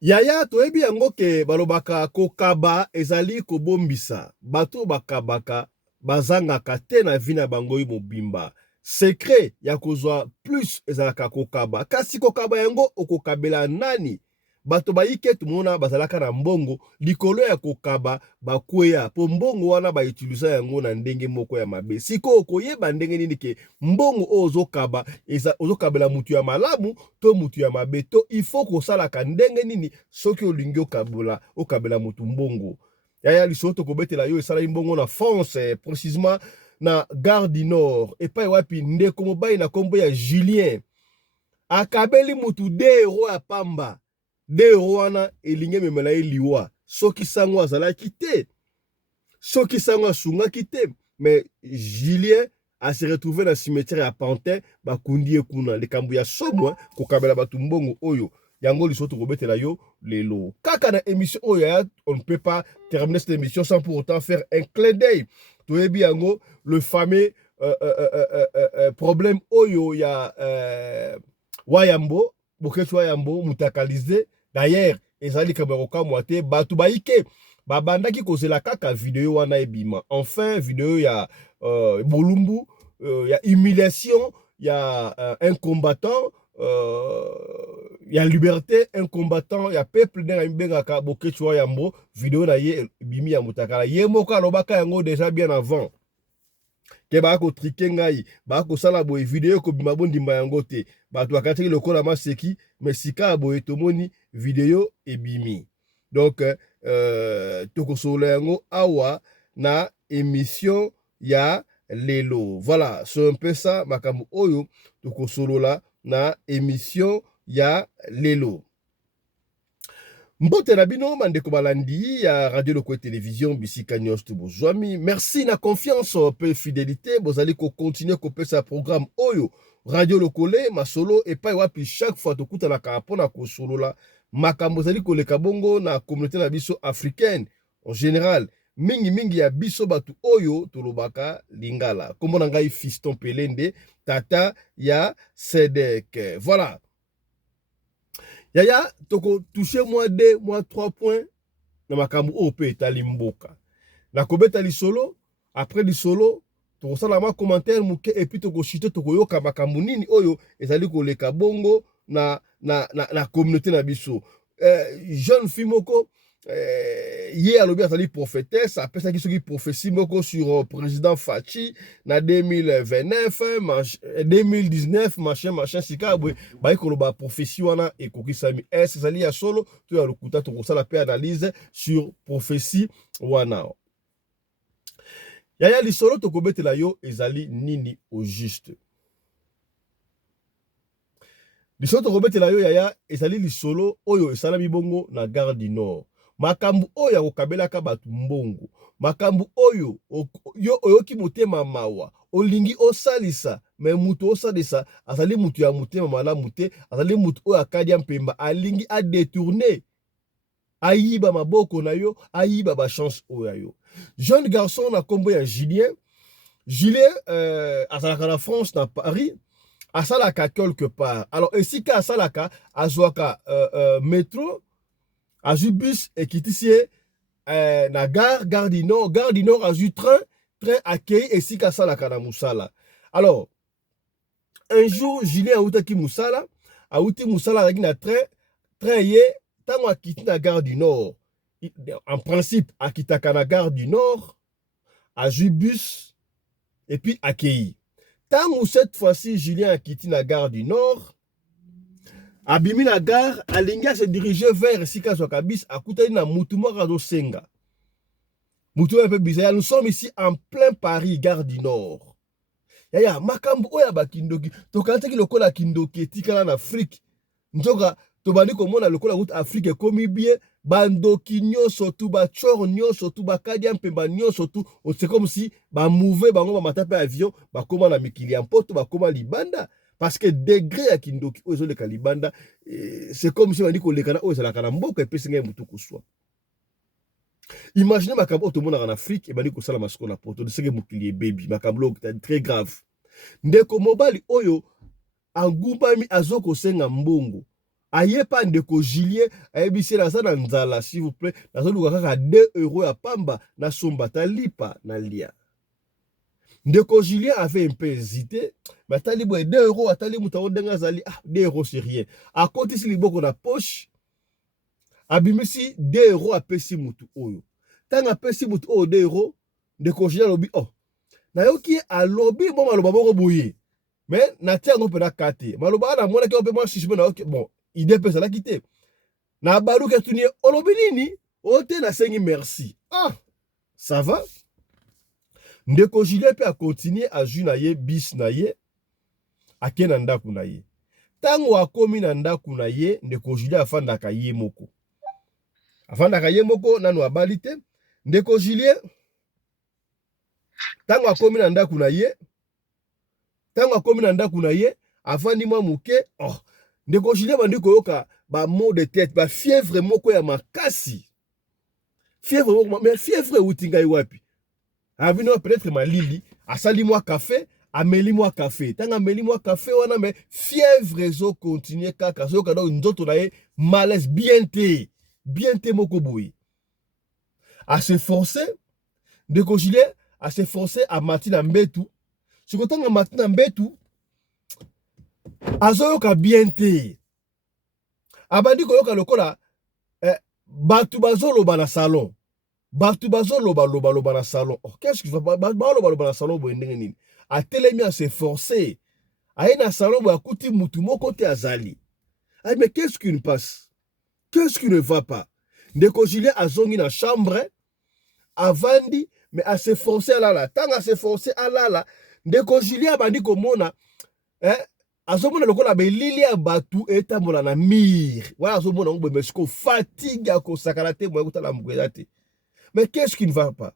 Yaya toyebi yango ke balobaka kokaba ezali kobombisa bato bakabaka bazangaka te na vi na bango mobimba. Secret ya kozwa plus ezalaka kokaba, kasi kokaba yango okokabela nani? Bato bayike tumona bazalaka na mbongo likolo ya kokaba bakweya po mbongo wana bautiliza yango na ndenge moko ya mabe. Siko okoyeba ndenge nini ke mbongo o ozokaba ozokabela mutu ya malamu to mutu ya mabe, to il faut kosalaka ndenge nini soki olingi okabela mutu mbongo. Yaya lisolo tokobetela yo esala mbongo na France, précisément na Gare du Nord epai wapi ndeko mobali na kombo ya Julien akabeli mutu 2 € ya pamba. 2 € wana elingi memela ye liwa soki sango azalaki te, soki sango asungaki te, mais Julien a se retrouvé na cimetière ya Pantin bakundi ye kuna likambo ya somo kokabela batu mbongo oyo. Yango lisolo tokobetela yo lelo kaka na émission oyo. On ne peut pas terminer cette émission sans pour autant faire un clin d'œil. Toyebi yango le fameux problème oyo ya Wayambo, Boketu Wayambo mutakalize. D'ailleurs ezali kamero kamwa te batu baike babandaki kozela kaka video wana ebima. Enfin video ya bolumbu, ya humiliation ya un combattant, ya liberté, un combattant ya peuple ndenga mbengaka Boketu Wayambo. Video na ye bimi ya mutakala ye moko alobaka yango déjà bien avant ke bako trike ngai bako sala boye video ko bima bondimba yango te bato bakatiki lokola maseki, mais sika boye tomoni video ebimi. Donc tokosolola yango awa na émission ya lelo. Voilà, c'est un peu ça makambo oyo tokosolola na émission ya lelo. Mbote na bino mandeko balandi ya Radio Loko Télévision bisika nyonso bozwami. Merci na confiance pe fidélité bozali ko continuer ko pesa programme oyo Radio Lokole masolo epai wapi chaque fois tokutana ka pona ko solola makambo zali koleka bongo na communauté na biso africaine en général. Mingi ya biso batu oyo tolobaka lingala. Kombo na ngai Fiston Pelende, tata ya Sedek. Voilà. Yaya, toko touché moins 2, moins 3 points na makambu ope etali mboka. Na kobeta li solo, après li solo, toko sala ma commentaire muke et puis toko chite toko yoka makambu nini oyo ezali koleka bongo na communauté na biso. Jeune fille moko hier alobi azali prophétesse apesa ki soki prophétie moko sur président Fachi na 2029 2019 machin sika boye bayi koloba prophétie wana ekokisami. Est ezali ya solo to ya lokuta tokosala pe analyse sur prophétie wana. Yaya lisolo tokobetela yo ezali nini au juste. Lisolo tokobetela yo yaya ezali lisolo oyo esalami bongo na Gare du Nord. Makambu oyo akokabelaka batu mbongo, makambu oyo yo oyoki motema mawa olingi osalisa, me mutu osalisa azali mutu ya motema malamu te, azali mutu oyo akadia mpemba alingi adetourner ayiba maboko na yo, ayiba ba chance oyo yo. Jeune garçon na kombo ya Julien azalaka na France na Paris, asalaka quelque part. Alors esika asalaka azwaka métro, azui bus ekitisie na Gare du Nord azui train accueilli esika asalaka na musala. Alors un jour Julien autaki musala, avec na train ye tango akiti na Gare du Nord. En principe akitaka na Gare du Nord, azui bus et puis accueilli. Tango cette fois-ci Julien akiti na Gare du Nord, abimi na gare alingi se diriger vers sika Zwakabis akutani na mutu moko azosenga. Mutu un peu bizarre. Nous sommes ici en plein Paris, Gare du Nord. Yaya makambo oya bakindoki tokantaki lokola kindoki etikala na Afrique. Njoka tobandi komona lokola route Afrique ekomi bien bandoki nyonso tu bachor nyonso tu bakadia mpemba nyonso tu, c'est comme si ba mouver bango ba matape avion bakoma na mikili ya mpoto bakoma libanda. Parce que degré ya kindoki oyo ezoleka libanda, c'est comme si bandi kolekana oyo ezalaka na mboka epesi ngai mutu kuswa. Imaginez makambo otomona en Afrique ebandi kosala masiko na poto desenge mokili baby makambo très grave. Ndeko mobali oyo angumbami azoko senga mbongo aye pa ndeko Julien ayebisi na sana nzala s'il vous plaît nazo luka kaka 2 euros ya pamba na somba ta lipa na lia. Ndeko Julien avait un peu hésité, mais atali boye 2 euros atali muta odenga zali 2 euros c'est rien. A côté si liboko na poche abimisi 2 euros apesi mutu oyo. Tanga apesi mutu oyo 2 euros ndeko Julien lobi nayoki alobi bon maloba boko boye. Mais na tiango pe na kate. Maloba na mona ke ope moi suspend na bon, idée pe ça quitté. Na balu ke tuni olobi nini? Ote na sengi merci. Ça va? Ndeko Julien pe a continuer à jouer na ye bis na ye akena ndaku na ye. Tango akomi na ndaku na ye ndeko Julien afandaka ye moko. Afandaka ye moko nanu abalite. Ndeko Julien tango akomi na ndaku na ye tango akomi na ndaku na ye afandi mwa muke ndeko Julien bandi koyoka ba mot de tête ba fièvre moko ya makasi. Fièvre moko mais fièvre utinga wapi? Avino peut-être malili asali mwa café ameli mwa café tanga ameli mwa café wana mais fièvre zo continuer kaka zo kado nzoto na ye malaise bien te moko boyi a se forcer ndeko Julien a se forcer à matina mbetu sikotanga matina mbetu azoyoka bien te abandi koyoka lokola batu bazoloba na salon. Batu loba na salon. Qu'est-ce que tu vas loba na salon bo ndenge nini? A telemi à se forcer. Aye na salon bo akuti mutu moko te azali. Mais qu'est-ce qui ne passe? Qu'est-ce qui ne va pas? Ndeko Julien azongi na chambre avandi mais à se forcer alala. Tant à se forcer alala, ndeko Julien abandi komona azomona lokola belili ya batu etambola na mir. Wala azomona ngbe mesiko fatigue ko sakala te mo ekutala mkwela te. Mais qu'est-ce qui ne va pas?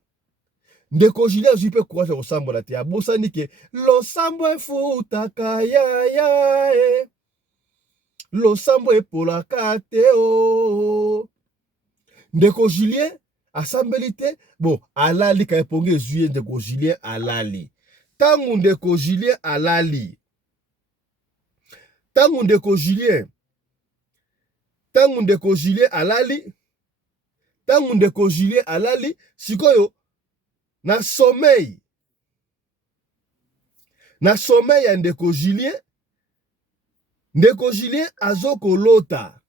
Ndeko Julien je peux croire au sambo la te abosani ke lo sambo efutaka ya lo sambo epola kate Ndeko Julien asambelite bon alali ka eponge zuye ndeko Julien alali. Tangu ndeko Julien alali. Tangu ndeko Julien alali sikoyo na sommeil ya ndeko Julien azokolota.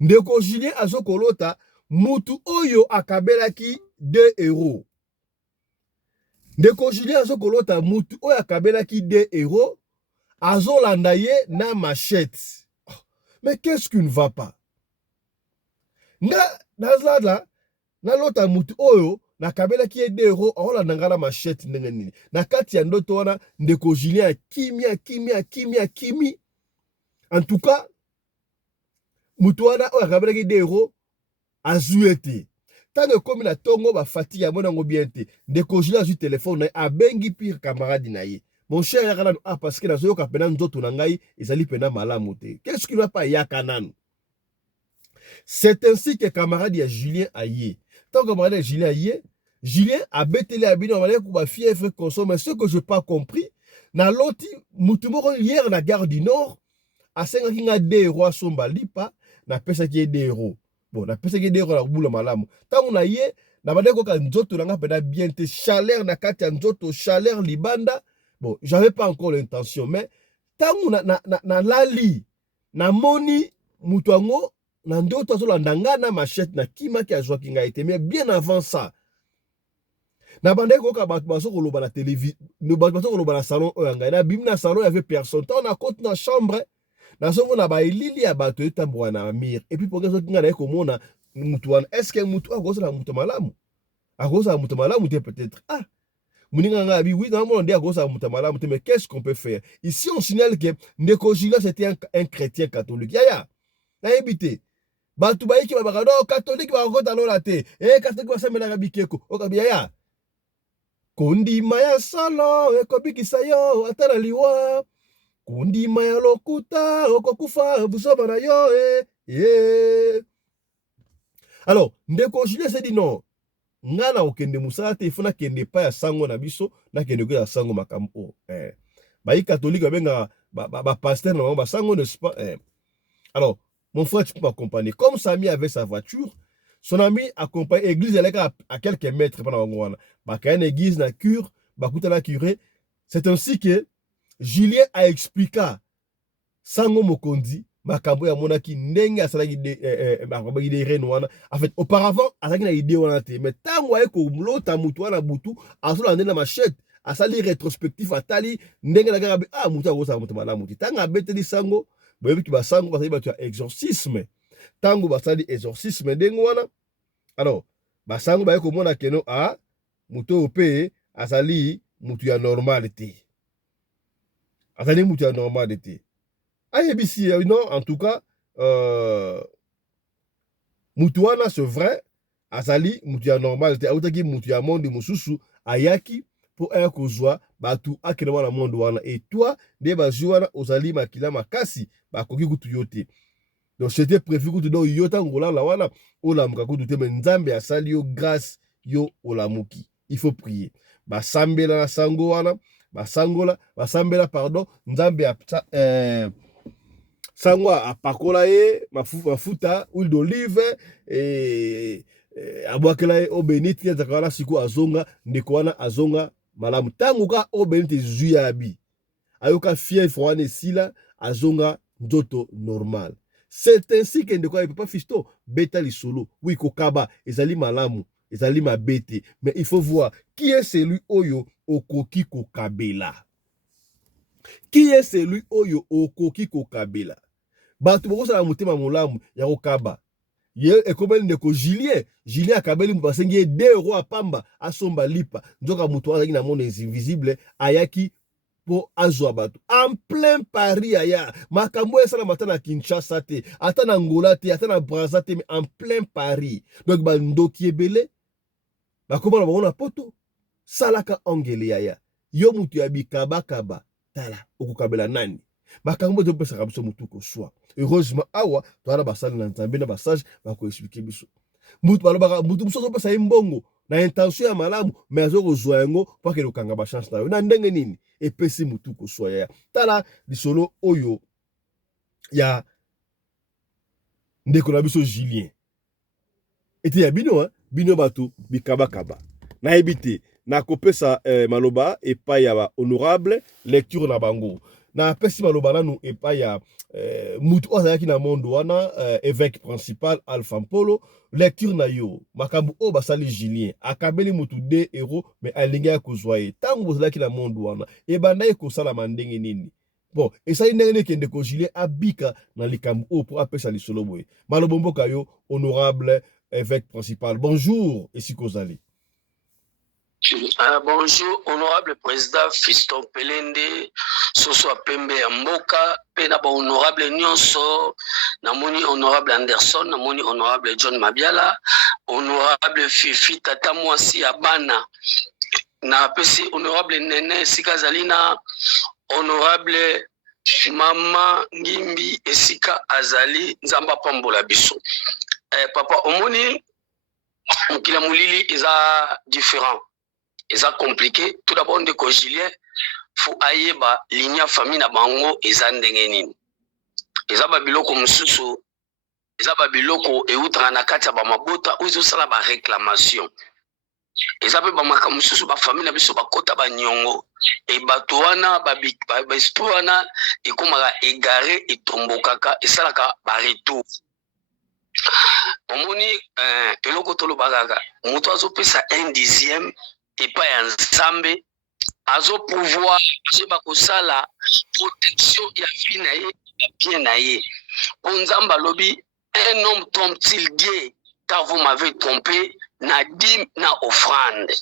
Ndeko Julien azokolota mutu oyo akabelaki 2 euros. Ndeko Julien azokolota mutu oyo akabelaki 2 euros azolanda ye na machette. Mais qu'est-ce qui ne va pas? Na lota mutu oyo na kabela ki 2 euros olanda ngala machette ndenge nini. Na kati ya ndoto wana ndeko Julien kimi. En tout cas mutu wana oyo kabela ki 2 euros azuete. Tango komi na tongo ba fatigue ya mona ngo bien te. Ndeko Julien azu téléphone na abengi pire camarade na ye. Mon cher yakana parce que nazo yoka pena nzoto na ngai ezali pena malamu te. Qu'est-ce qui ne va pas yakananu? C'est ainsi que camarade ya Julien aye. Tant camarade ya Julien aye, Julien a betele abino malé ko ba fièvre consomme. Ce que je pas compris, na loti mutu moko hier na gare du Nord a 5 nga 2 euros somba lipa na pesa ki 2 euros. Bon, na pesa ki 2 euros na bula malamu. Tant na ye na bade ko ka nzoto na nga pena bien te chaleur na kati ya nzoto chaleur libanda. Bon, j'avais pas encore l'intention, mais tangu na lali na moni mutuango na ndoto azolanda na machette na kima ki azwa kinga ete mais bien avant ça na bande ko ka batu baso koloba na télévision no batu baso koloba na salon oyanga na bim na salon il y avait personne tant na côté na chambre na somo na ba elili ya batu etamboa na mir et puis pour que kinga na komona mutuana est-ce que mutu akoza na mutu malamu te peut-être Mouninganga abi oui dans mon dia gosa mutamala mais qu'est-ce qu'on peut faire? Ici on signale que Ndeko Julien c'était un chrétien catholique. Ya na ebité. Batu ba yiki ba bakado catholique ba ngota lola te. Catholique ba semela ga bikeko. Okabi ya. Kundi maya solo ekobikisa yo atala liwa. Kundi maya lokuta okokufa busoba na yo Alors Ndeko Julien s'est dit non. Ngana okende musala te ifuna kende pa ya sango na biso na kende ko ya sango makambo ba catholique benga ba pasteur na ba sango ne pas Alors, mon frère, tu peux m'accompagner. Comme Samy avait sa voiture, son ami accompagne l'église, elle est à quelques mètres pendant Ngwana. Bah, quand une église na cure, bah, écoute la curé. C'est ainsi que Julien a expliqué Sango Mokondi, makambo ya monaki ndenge asalaki makambo idée renouana. En fait, auparavant, asalaki na idée wana te, mais tango aye ko mlota mutu wana butu, azola ndenge na machette, asali rétrospectif atali ndenge na gabi mutu akosa mutu malamu te. Tango abeteli Sango, boyebi ki ba Sango basali batu ya exorcisme. Tango basali exorcisme ndenge wana. Alors, ba Sango baye ko mona keno mutu ope asali mutu ya normal te. Asali mutu ya normal te. ABC, non, en tout cas, Moutouana, c'est vrai, Azali, Moutia normal, Aoutaki, Moutia monde, Moussousou, Ayaki, pour un kozwa, Batu, Akenawa, la monde, et toi, des Bazouana, Ozali, Makila, Makasi, Bakoki, Yote. Donc, c'était prévu que tu dois Yota, Ngola, la Wana, Olam, Kakou, tu Nzambe, Asali, yo, grâce, yo, Olamuki. Il faut prier. Basambela, Sangoana, Basangola, Basambela, pardon, Nzambe, Sango apakola ye mafuta huile d'olive abwakela ye obeniti ezakala siku azonga ndeko wana azonga malamu tango ka obeniti ezwi ya abi ayoka fièvre wana esila azonga nzoto normal. C'est ainsi que ndeko ya papa Fisto beta lisolo oui kokaba ezali malamu ezali mabete, mais il faut voir qui est celui oyo okoki kokabela. Qui est celui oyo okoki kokabela? Batu bokosala motema molamu ya kokaba. Ye ekomeli ndeko Julien. Julien akabeli mubasengi 2 euros apamba asomba lipa. Nzoka mutu azaki na monde invisible ayaki po azwa batu. En plein Paris aya. Makambo esala mata na Kinshasa te, ata na Angola te, ata na Brazza te, mais en plein Paris. Donc ba ndoki ebele bakomana bango na poto salaka ongele yaya. Yo mutu ya bikaba kaba. Tala okukabela nani? Makambo de pesa kabiso mutu ko swa. Heureusement awa toana basali na nzambe na basage bako expliquer biso. Mutu balobaka mutu muso pesa imbongo na intention ya malamu mais azoko zwa yango pour que lokanga ba chance na yo. Na ndenge nini epesi mutu ko swa ya. Tala lisolo oyo ya ndeko na biso Julien. Ete ya bino bino bato bikaba kaba. Na ebite na kopesa maloba epai ya ba honorable lecture na bango. Na pesi maloba nanu epai ya mutu azalaki na mondo wana évêque principal Alpha Mpolo lecture na yo makambu o basali Julien akabeli mutu 2 euros mais alinga ya kozwa ye tango bozalaki na mondo wana ebanda ekosala mandenge nini. Bon, esali ndenge kende ko Julien abika na likambu o pour apesa lisolo boye. Maloba mboka yo honorable évêque principal. Bonjour, ici Kozali. Bonjour, honorable président Fiston Pelende, Soso Pembe Mboka, Pena honorable Nyonso, Namoni honorable Anderson, Namoni honorable John Mabiala, honorable Fifi Tata Mwasi Abana, na pesi honorable Nene Sikazalina, honorable Mama Ngimbi Esika Azali, Nzamba Pambola Biso. Papa Omoni, Mokila Moulili, ils a différent. Eza compliqué. Tout d'abord, on dit que Julien, faut ayeba ligne famille na bango eza ndenge nini. Eza babiloko mususu, eza babiloko eutra na kati ya ba mabota ozo sala ba réclamation. Eza pe ba maka mususu ba famille na biso bakota ba nyongo. E bato wana ba histoire wana ekomaka égaré etombokaka esalaka ba retour. Omoni eloko tolo bagaga. Muto azopesa 1/10 et pas un Nzambe azo pouvoir jeba kosala protection ya vie na ye bien na ye. Nzamba lobi un homme trompe-t-il Dieu car vous m'avez trompé na dîme na offrande.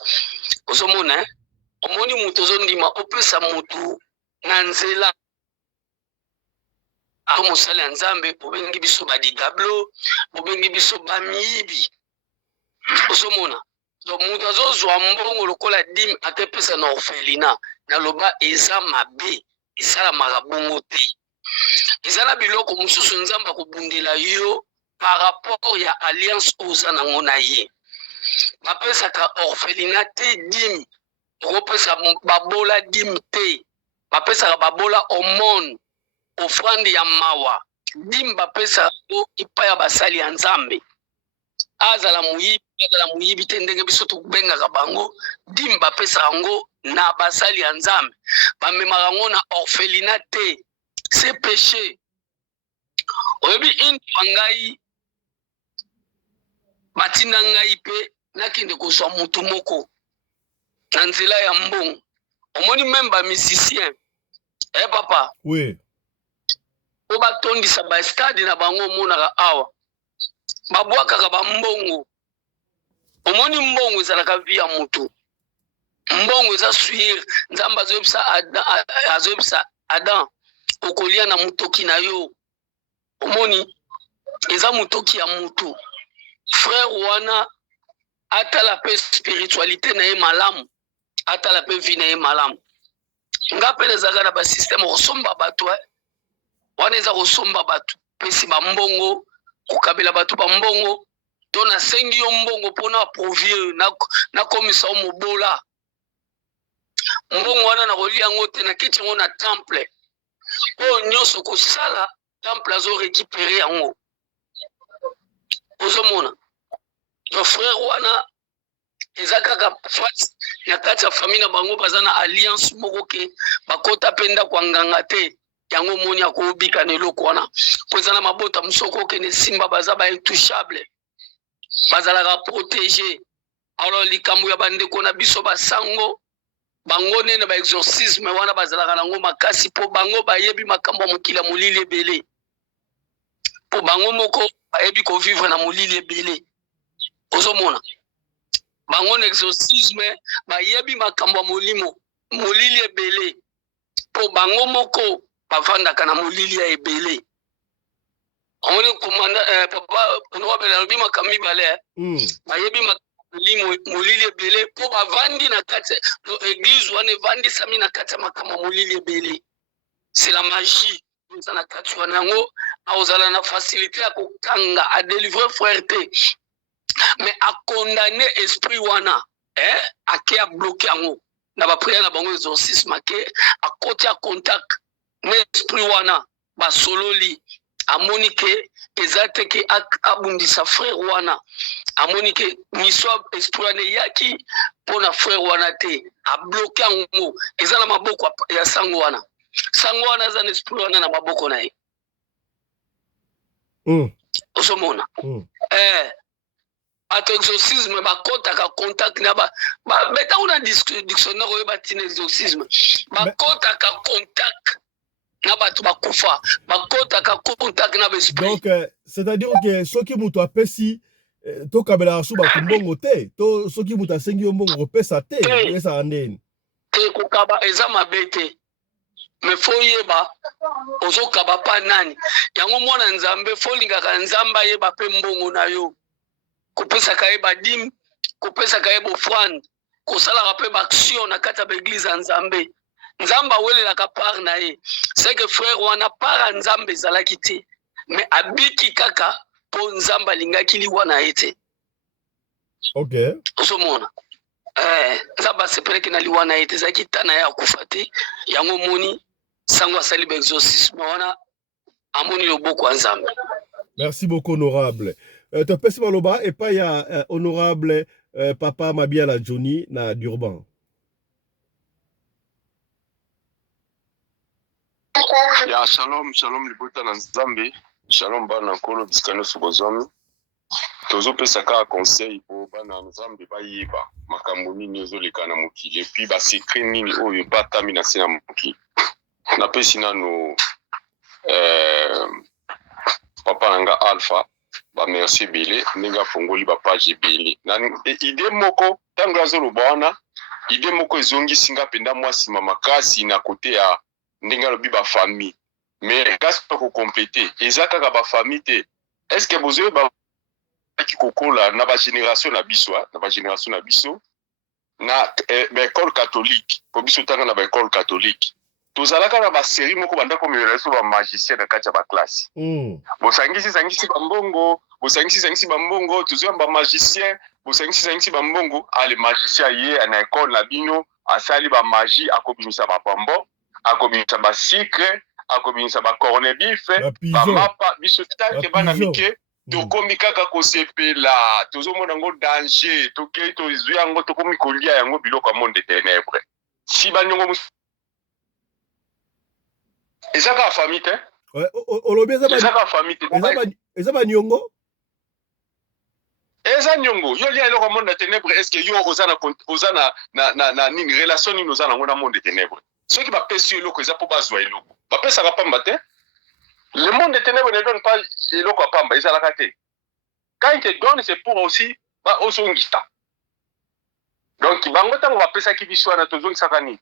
Osomona omoni muto zondima opesa mutu na nzela a mosala Nzambe obengi biso ba digablo obengi biso ba miyibi. Osomona donc mutu azozwa mbongo lokola dime atepesa na orphelina na loba eza mabe esalamaka bongo te. Eza na biloko mosusu Nzambe akobundela yo par rapport ya alliance oza nango na ye. Bapesaka orphelina te dime, okopesa babola dime te, bapesaka babola omone offrande ya mawa dimba pesa yango ipa ya basali ya nzambe azala muyibi te ndenge biso tokubengaka bango dimba pesa yango na basali ya nzambe bamemaka yango na orphelinat te c'est péché oyebi indwa ngai batinda ngai mpe nakende kozwa motu moko na nzela ya mbongo omoni meme bamusicien papa oui po batondisa bastade na bango omonaka awa babwakaka bambongo omoni mbongo ezalaka vi ya motu mbongo eza suire nzambe azoyebisa adam okolia na motoki na yo omoni eza motoki ya motu frère wana atala pe spiritualité na ye malamu atala pe vi na ye malamu nga mpe nezalaka na basysteme kosomba bato wana eza kosomba bato pesi bambongo kokabela bato bambongo to nasengi yo mbongo mpona aprovie nakomisa yo mobola mbongo wana nakolia yango te naketi yango na temple oyo nyonso kosala temple azorécupere yango ozomona frère wana eza kaka fasi na kati ya famille na bango baza na alliance moko ke bakota mpe ndako ya nganga te yango moni akobika na eloko wana mpo eza na mabota mosoko okende simba baza baintouchable bazalaka protégé alors likambo ya bandeko na biso basango bango nene baexorcisme wana bazalaka nango makasi mpo bango bayebi makambo ya mokili ya molili ebele mpo bango moko bayebi kovivre na molili ebele ozomona bango na exorcisme bayebi makambo ya molili ebele mpo bango moko bavandaka na molili ya ebele omoni komanda papa honorable alobi makambo mibale bayebi molili ebele mpo bavandi na kati église wana evandisami na kati ya makambo ya molili ebele c'est la magie eza na kati wana yango akozala na facilité ya kokanga adelivre frère te mais akondamne esprit wana ake abloke yango na bapriere na bango exorcisme ake akoti ya contact na esprit wana basololi amoni ke eza te ke abundisa frère wana amoni ke miso esprit wana eyaki mpona frère wana te abloke yango eza na maboko ya sango wana eza na esprit wana na maboko na ye ozomona bato exorcisme bakotaka contact na betango na dictionnaire oyo batina exorcisme bakotaka contact na bato bakufa bakotaka contact na baesprit. Donc c'est-à-dire que soki moto apesi tokabelaka so bato mbongo te to soki moto asengi yo mbongo kopesa te ezaka ndeni te kokaba eza mabe te me fo yeba ozokaba pa nani yango mwana nzambe fo lingaka nzambe ayeba mpe mbongo na yo kopesaka ye badime kopesaka ye bofrande kosalaka mpe baaction na kati ya baeglize ya nzambe nzambe awelelaka part na ye c'est que frère wana part ya nzambe ezalaki te me abiki kaka mpo nzambe alingaki liwa na ye te ozomona nzambe asepelaki na liwa na ye te ezalaki ta na ye akufa te yango moni sango asali baexorcisme wana amoni loboko ya nzambe. Merci beaucoup honorable. Topesi maloba epai ya honorable papa Mabiala Johnny na Durban. Ya shalom libota na nzambe shalom bana nkolo bisikano subozami tozopesa kaka conseil po bana nzambe bayeba makambo nini ezoleka na mokili epuis basekret nini oyo batami na se na mokili napesi nano papa nanga alpha bamerci ebele ndenge afongoli bapage ebele na ide moko ntango azoloba wana ide moko ezongisi nga mpenza mwa nsima makasi na kote ya ndenge alobi bafamille mais kasi kokomplete eza kaka bafamille te estce bozoyeba baki kokola na bagénération na biso na baekole catholique po biso tanga na baekole catholique tozalaka na basérie moko banda komelela biso bamagicien na kati ya baklasse bosangisi bambongo tozoyamba bamagicien bosangisi bambongo ale magicien ye na ekole na bino asali bamagie akobimisa bapambo akobimisa basikre akobimisa ba cornet bif ba pigeon. mapa biso tanke bana pigeon. mike tokomi kaka kosepela tozomona yango danger tokei tozwi yango tokomi kolia yango biloko ya monde ténèbre si baniongo ezaka famille te olobi ezaka famille te eza baniongo eza nyongo yo lia eloko ya monde ya ténèbre est ce que yo oza na nini relation nini oza nango na monde ténèbre soki bapesi yo eloko eza mpo bazwa eloko bapesaka pamba te. Le monde des ténèbres ne donne pas eloko pamba, ils ont la raté. Quand ils te donnent, c'est pour aussi ba osongita. Donc bango tango va pesa ki biso na tozongi sakani.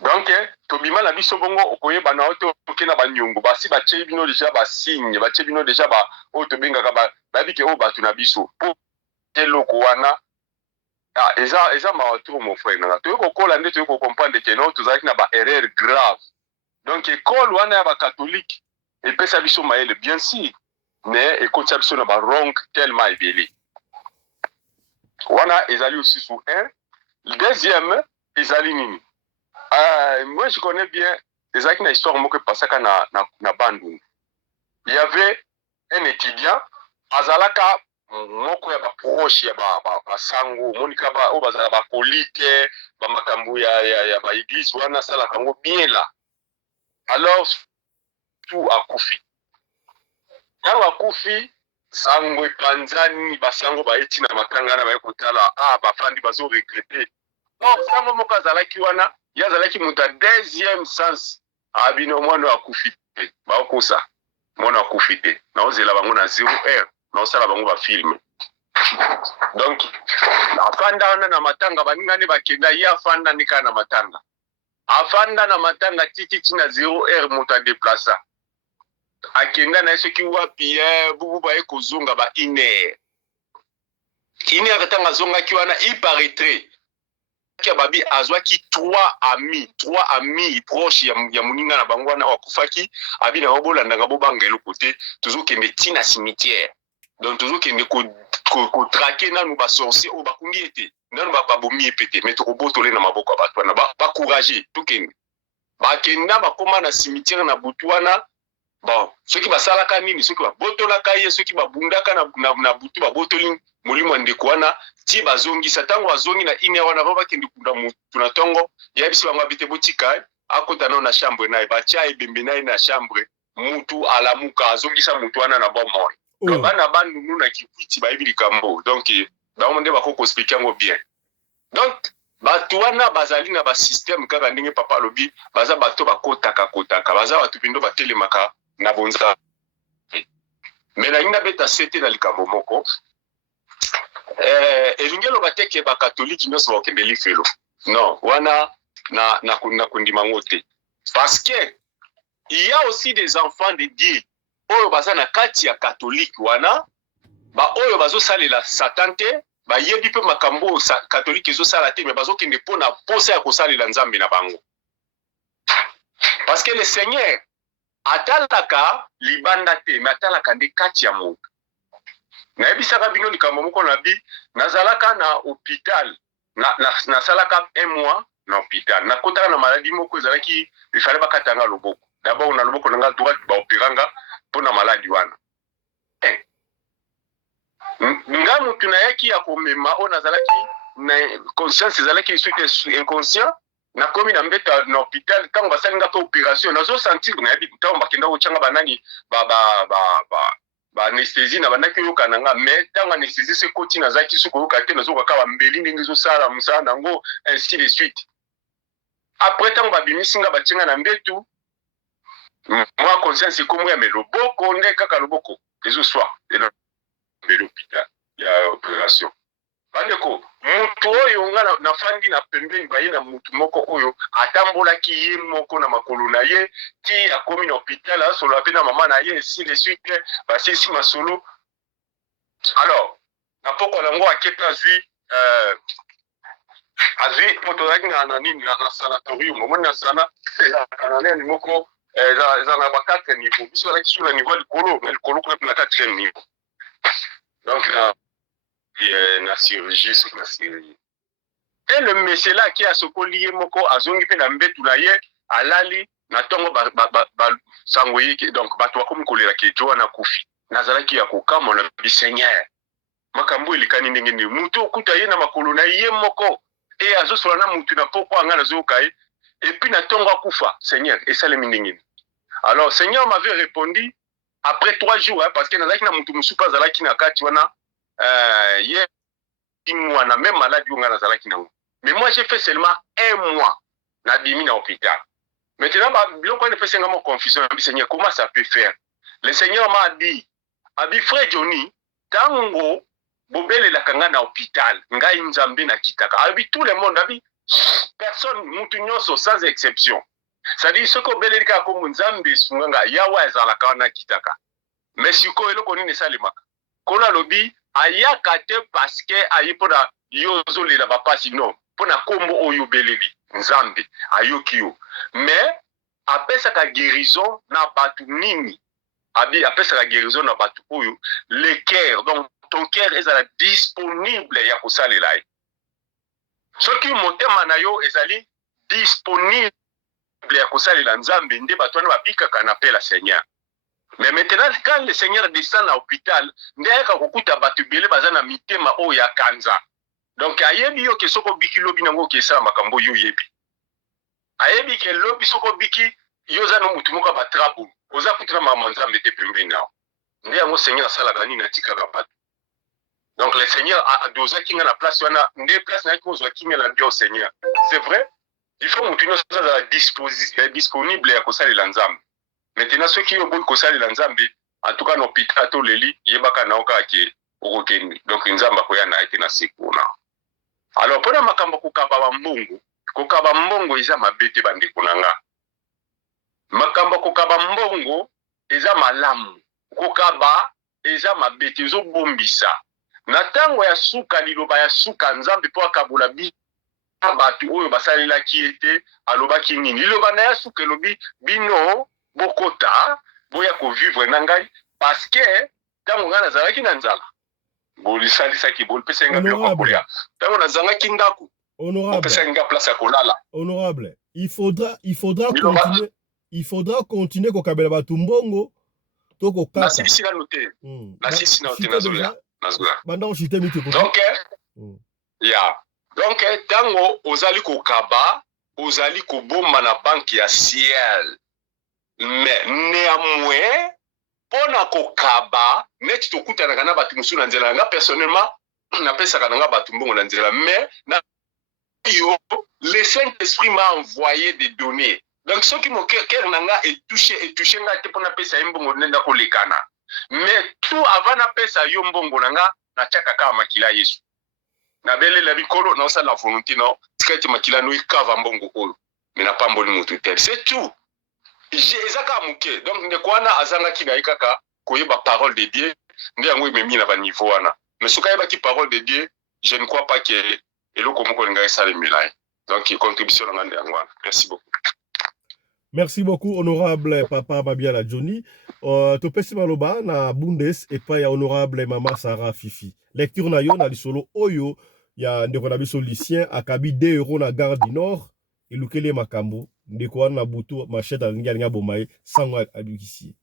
Donc tobima na biso bongo okoye bana oto okena ba nyungu basi ba tche bino déjà ba signe ba tche bino déjà ba o to benga ka ba biki o batu na biso pour eloko wana. Ah eza ma tout mon frère na to ko kola ndé to ko comprendre que non tozaki na ba erreur grave. Donc école wana ya ba catholique et pesa biso maele bien sûr mais école biso na ba wrong tellement ebeli wana ezali aussi sous un. Le deuxième ezali nini moi je connais bien ezaki na histoire moko pasaka na Bandundu. Il y avait un étudiant azalaka moko ya ba proche ya ba sango monika ba o bazala ba kolite ba makambo ya ba église wana sala kango bien là. Alors tout akufi yango akufi sango epanzani basango baeti na makangana baye kotala bafandi bazo regretter sango moko azalaki wana ye azalaki moto ya deuxième sens abino mwana akufi te baokosa mwana akufi te naozela bango na 0 naosala bango bafilme. Donc afanda wana na matanga baningani bakenda ye afanda nika na matanga afanda na matanga tititi na 0 moto a déplaça akenda na soki wapi bubu baye kozonga ba ine katanga zonga ki wana il paraîtrait ki babi azwaki 3 amis proches ya muninga na bango wana wakufaki abi na obolanda ngabo bangelo côté tozokende tina cimetière. Donc tozokende ko traquer nanu ba sorcier o bakungi ete nanu ba bomi epete mais tokobotole na maboko ya bato wana ba courager tokende bakenda bakoma na cimetière na butu wana. Bon soki basalaka nini soki babotolaka ye soki babundaka na butu babotoli molimo ndeko wana ti bazongisa tango bazongi na ine wana babakende kunda mutu na tongo ya biso bango abite botika akota na chambre na bacha ebembe na na chambre mutu alamuka azongisa mutu wana na bomoi. Donc bana bandu na kikwiti ba ibilika mbo donc ba monde bako expliquer ngo bien. Donc batu wana bazali na ba système kaka ndenge papa lobi baza bato bakotaka baza batu pindo batelemaka na bonza. Mais na inga beta sete na likambo moko elingelo bateke ba catholique nyonso bakendeli felo non wana na kundima ngote parce que il y a aussi des enfants de Dieu oyo baza na kati ya catholique wana ba oyo bazo salela satan te ba yebi pe makambo catholique ezo sala te mais bazo kende pona posa ya kosalela nzambe na bango parce que le Seigneur atalaka libanda te mais atalaka nde kati ya moto. Na ebisaka bino likambo moko na bi nazalaka na hôpital na salaka 1 mois na hôpital na kotaka na maladie moko ezalaki ifale bakatanga loboko d'abord na loboko nanga droite ba opéranga pona maladie wana nga mutu na yaki ya komema o nazalaki na conscience ezalaki suite inconscient na komi na mbeta na hôpital tango basalinga pe opération nazo sentir na yabi tango bakenda kochanga banani ba anesthésie na bandaki yoka nanga mais tango anesthésie se koti na zaki suko yoka te nazo kaka mbeli ndenge zo sala musala nango ainsi de suite. Après tango babimisinga batyenga na mbetu moi conscience comme ya meloboko nde kaka loboko ezo soir et na l'hôpital ya opération bandeko mutu oyo nga na fandi na pembeni baye na mutu moko oyo atambolaki ye moko na makolo na ye ti akomi na hôpital asolo ape na mama na ye ainsi de suite basisi masolo. Alors na poko nango akete azwi moto azalaki na nini na sanatorium omoni na sana na nini moko eza na ba 4 niveau biso azalaki sur na niveau ya likolo kuna na 4e niveau. Donc na chirurgie sur la chirurgie. Et le monsieur là qui a sokoli ye moko azongi pe na mbetu na ye alali na tongo sango yiki donc bato bakomi kolera ke jo wana kufi nazalaki ya kokama na biseigneur makambo elikani ndenge ni mutu okuta ye na makolo na ye moko e azosola na mutu na poko anga nazoka ye et puis na tongo akufa seigneur esalemi ndenge ni. Alors seigneur m'avait répondu après 3 jours hein, parce que nazalaki na mutu musupa azalaki na kati wana ye mois na même maladie nga nazalaki nango. Mais moi j'ai fait seulement 1 mois na bimi na hôpital. Maintenant biloko ene fait ngamo confusion na Seigneur, comment ça peut faire? Le Seigneur m'a dit abi frère Johnny tango bobele la kanga na hôpital ngai nzambe na kitaka abi tout le monde abi personne mutu nyonso sans exception. Ça dit ce ko bele ka ko nzambe sunganga yawa ezalaka na kitaka. Mais siko eloko nini salimaka kona lobi ayaka te parce que ayipona yozo le la bapasi non pona kombo oyo beleli nzambe ayoki yo. Mais apesa ka guérison na batu nini abi apesa ka guérison na batu oyo le cœur donc ton cœur est disponible ya kosalela ye soki motema na yo ezali disponible ya kosalela nzambe nde batu wana babikaka na pela Seigneur. Mais maintenant quand le Seigneur descend à l'hôpital ndeka kokuta batu bele bazana mitema o ya kanza donc ayebi yo ke soko biki lobi nango ke sa makambo yo yebi ayebi ke lobi soko biki yo za no mutu moko ba trabu oza kutuna mama nzambe te pembeni nao ndi yango Seigneur sala gani na tika kapatu. Donc le Seigneur a dosa kinga na place wana ndi place na ko zo kinga la bio Seigneur. C'est vrai il faut mutu nyonso za disponible ya kosalela nzambe. Maintenant ceux qui ont bon kosalela nzambe en tout cas no hôpital to leli yebaka na oka ke okokendi donc nzamba ko yana ete na sikuna. Alors pona makambo kokaba mbongo eza mabete bande kunanga makambo kokaba mbongo eza malamu kokaba eza mabete zo bombisa na tango ya suka liloba ya suka nzambe po akabula bi abatu oyo basalela ki ete aloba ki nini liloba na ya suka lobi bino bokota boya ko vivre na ngai parce que tango ngana zalaki na nzala bolisalisa ki bolpesa nga biloko kolia tango nazanga kindaku honorable il faudra continuer kokabela batu mbongo to kokata na sisi na noter na sisi na noter nazola banda on chite miti ko donc donc tango ozali kokaba ozali kobomba na banque ya ciel mais néanmoins pona kokaba neti tokutana na batu musu na nzela nga personnellement napesaka nga batu mbongo na nzela mais na yo le Saint-Esprit m'a envoyé des données. Donc ceux qui mon cœur nanga est touché nga te pona pesa mbongo nenda ko lekana. Mais tout avant na pesa yo mbongo nanga na chaka ka makila Yesu. Na bele la bikolo na sa la volonté non, tikati makila no ikava mbongo oyo. Mais na pas mboni mutu tel. C'est tout. Ezaka muke. Donc ndekwana azanga ki na ikaka koyeba parole de Dieu, ndi yango memi na ba niveau wana. Mais soka yeba ki parole de Dieu, je ne crois pas que eloko moko linga sala milai. Donc contribution na ngande yango. Merci beaucoup. Merci beaucoup honorable papa Mabiala Johnny. To pesi maloba na Bundes et pas ya honorable mama Sarah Fifi. Lecture na yo na lisolo oyo ya ndeko na biso Lucien akabi 2 € na Gare du Nord elukele makambo ndeko na butu machette alinga linga bomaye sango adukisi.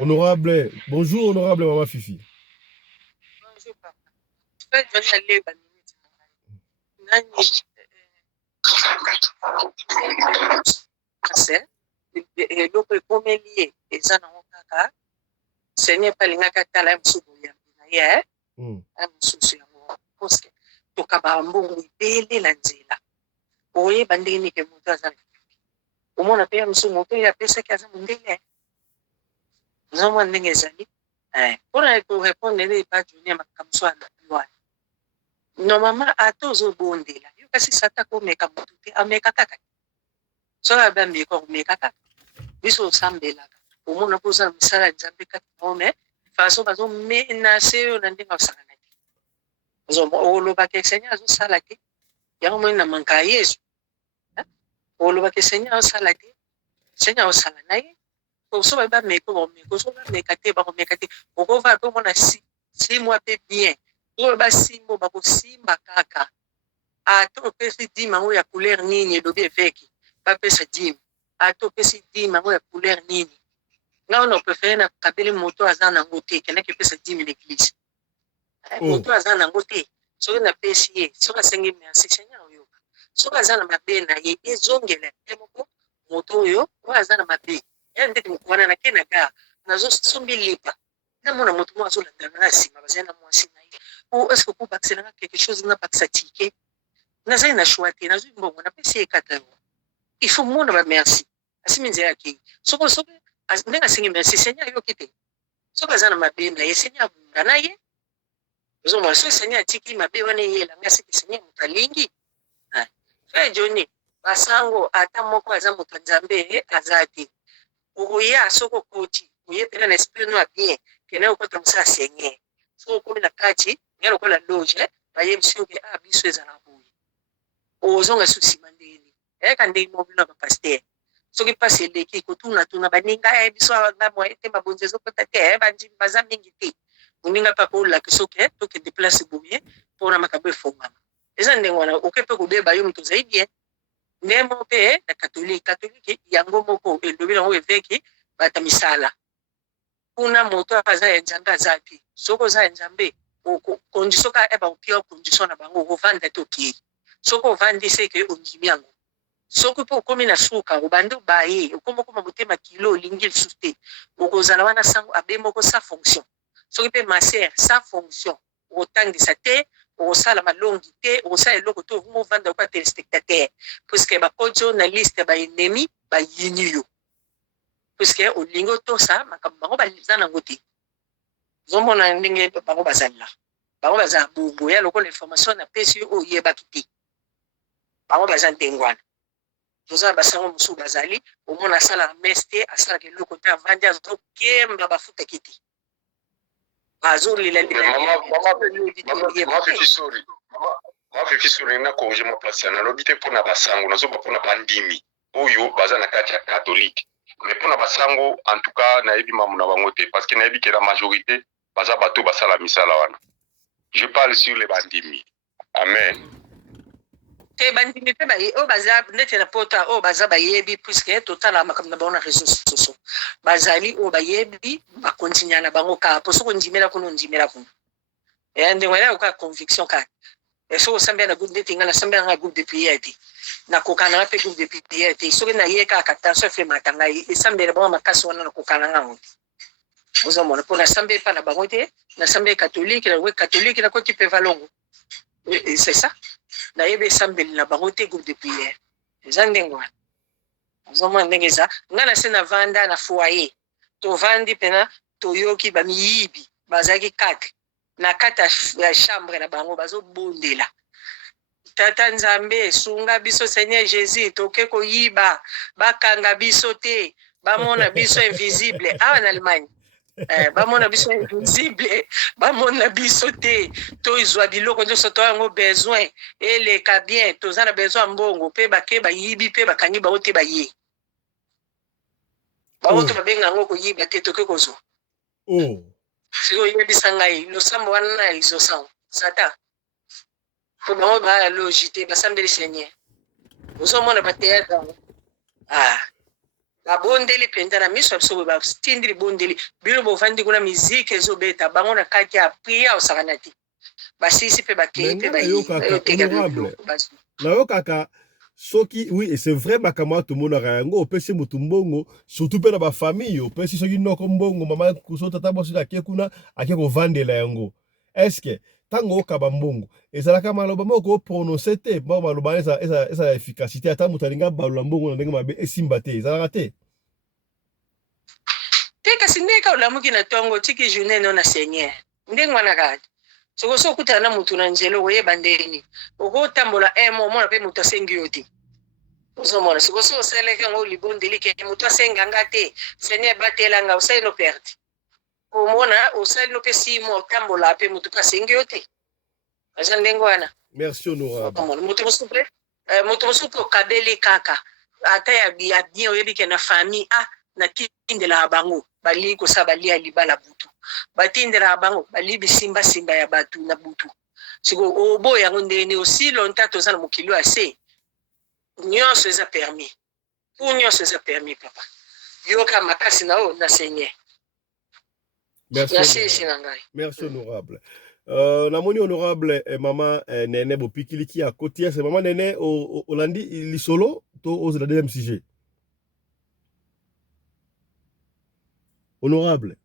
Honorable, bonjour honorable Maman Fifi. Bonjour papa. Je vais aller eloko ekomeli eza nango kaka Seigneur palingaka tala mosusu ya ye mosusu yango poske tokaba mbongo ebele na nzela oyeba ndenge nini ke moto aza omona mpe ya mosusu moto oyo apesaki aza mondele nazomona ndenge ezali mpona korepondre epa joni ya makambo so alwani normalement ata ozobondela yo kasi sata komeka motu te ameka kaka soki abe ameka omeka kaka biso osambelaka omona mpo ozala misala ya nzambe kati nome faso bazomenase oyo na ndenge osala te olobaka Seigneur azosala te yango moni na manka ya Yesu olobaka Seigneur azosala te Seigneur osala na ye so bameka bomeka so bameka te bakomeka te okova mpe omona 6 mois mpe bien oyo basimba bakosimba kaka ato pesi dima ngo ya couleur nini lobi eveki ba pesa dima ato pesi dima ngo ya couleur nini nga on préfère na kabeli moto azana ngote kena ke pesa dima l'église moto azana ngote soki na pesi ye soki asengi merci Seigneur oyo soki azana mabe na ye ezongela moko moto oyo azana mabe ya ndeti mukwana na kena ga nazo sombi lipa na mona moto mo azolanda na sima bazana mwasi na ye ou est-ce que pour baxer quelque chose na baxa ticket nazali na choix nazo mbongo na pesi ekata il faut mona ba merci asiminze yake soko ndenga singi merci Seigneur yo kite soko azana mabe na ye Seigneur bunda na ye zo mo so Seigneur tiki mabe wana ye la merci Seigneur mutalingi fe Johnny basango ata moko aza moto nzambe azati oya soko koti oye pena na esprit no bien kena okota musa Seigneur soko komi na kati ngelo kola loge bayebisi oke biso ezala boye ozonga susi mandeni kande mobile ba pasteur soki pasi eleki kotuna tuna baninga biso na mo ete babonzezo kota te banji baza mingi te uninga pa ko la kisoke to ke déplacer boye pour na makabe fonga eza ndengo na okepe ko beba yo mto zaidi ndemo pe na catholique yango moko elobi na eveki bata misala kuna moto aza nzambe azati soko za nzambe condition ka eba opia condition na bango ovanda toki soko ovandi seke ondimiango soko po komi na suka obando baye okomo koma motema kilo lingil suste okozala wana sango abemo ko sa fonction soki pe maser sa fonction otangisa te osala malongi te osala eloko to mo vanda kwa téléspectateur puisque ba kojo na liste ba ennemi ba yini yo puisque olingo to sa makambo bango balizana ngote zomona ndenge bango bazalla bango baza bubu ya lokola information na pesi o yeba kiti bango baza ndengwana toza basango musu bazali omona sala meste asala ke loko ta vanja zo kemba bafuta kiti bazuri la mafifi suri na konje mo place na lobite pona basango nazo pona bandimi oyo baza na kati ya catholique mais pona basango en tout cas na yebi mamu na bango te parce que na yebi que la majorité baza bato basala misala wana je parle sur les bandimi amen te bandimi pe baye o baza nete na pota o baza bayebi puisque totala makamna baona réseaux sociaux bazali o bayebi ba continuer na bango ka po soko ndimela kuno ndimela kuno ndenge wala ka conviction ka so sambe na groupe de tingala sambe na groupe de prière ti na kokana pe groupe de prière ti so na yeka ka tanso fe matanga e sambe na ba makasi wana na kokana ngamo ozo mona pona sambe pa na bango te na sambe catholique na we catholique na ko ti pe valongo c'est ça na yebe sambe na bango te groupe de prière ezandengo ozo mona ndenge za ngana se na vanda na foyer to vandi pena to yoki ba miyibi bazaki 4 na kata ya chambre na bango bazo bondela tata nzambe sunga biso Seigneur Jésus toke koyiba bakanga biso te bamona biso invisible en Allemagne bamona biso invisible bamona biso te to izwa biloko nyonso to yango besoin eleka bien tozana besoin mbongo pe bake bayibi pe bakangi bango te baye bango to babenga ngo koyiba te toke kozo siko yebisa ngai losambo wana na izosango sata po bango ba logite basambeli Seigneur ozomona bateatra babondeli penza na miso biso batindili bondeli bino bovandi kuna miziki ezobeta bango na kati ya priya osakana te basisi pe bakei pe nayokaka soki oui et c'est vrai makamwa tomonaka yango opesi mutu mbongo surtout pe na bafamille opesi soki noko mbongo mama kuso tata bosi ake kuna ake kovandela yango est-ce que tango okaba mbongo ezalaka maloba moko oprononce te maloba eza efficacité ata mutu alinga balola mbongo na ndenge mabe esimba te ezalaka te te kasi ndeka olamuki na tongo tiki journée no na Seigneur ndenge wana kati soko so kutana na mutu na nzelo oyeba ndeni okotambola moment pe mutu asengi yo te ozomona soko so osaleka ngo libondeli ke mutu asenga nga te Seigneur batelanga osali no perte omona osali no pe 6 mois otambola pe mutu asengi yo te aza ndenge wana merci honorable mutu mosupe okabeli kaka ata ya bien oyebi ke na famille na tindela bango bali ko sa bali ya libala butu batindela bango bali bisimba simba ya batu na butu siko obo yango ndene aussi longtemps tozala mokili ase nyonso eza permis pour nyonso eza permis papa yoka makasi na o na seigneur. Merci honorable. Namoni honorable maman Nene Bopikiliki à côté, c'est maman Nene au Landi il solo to au deuxième sujet. Honorable.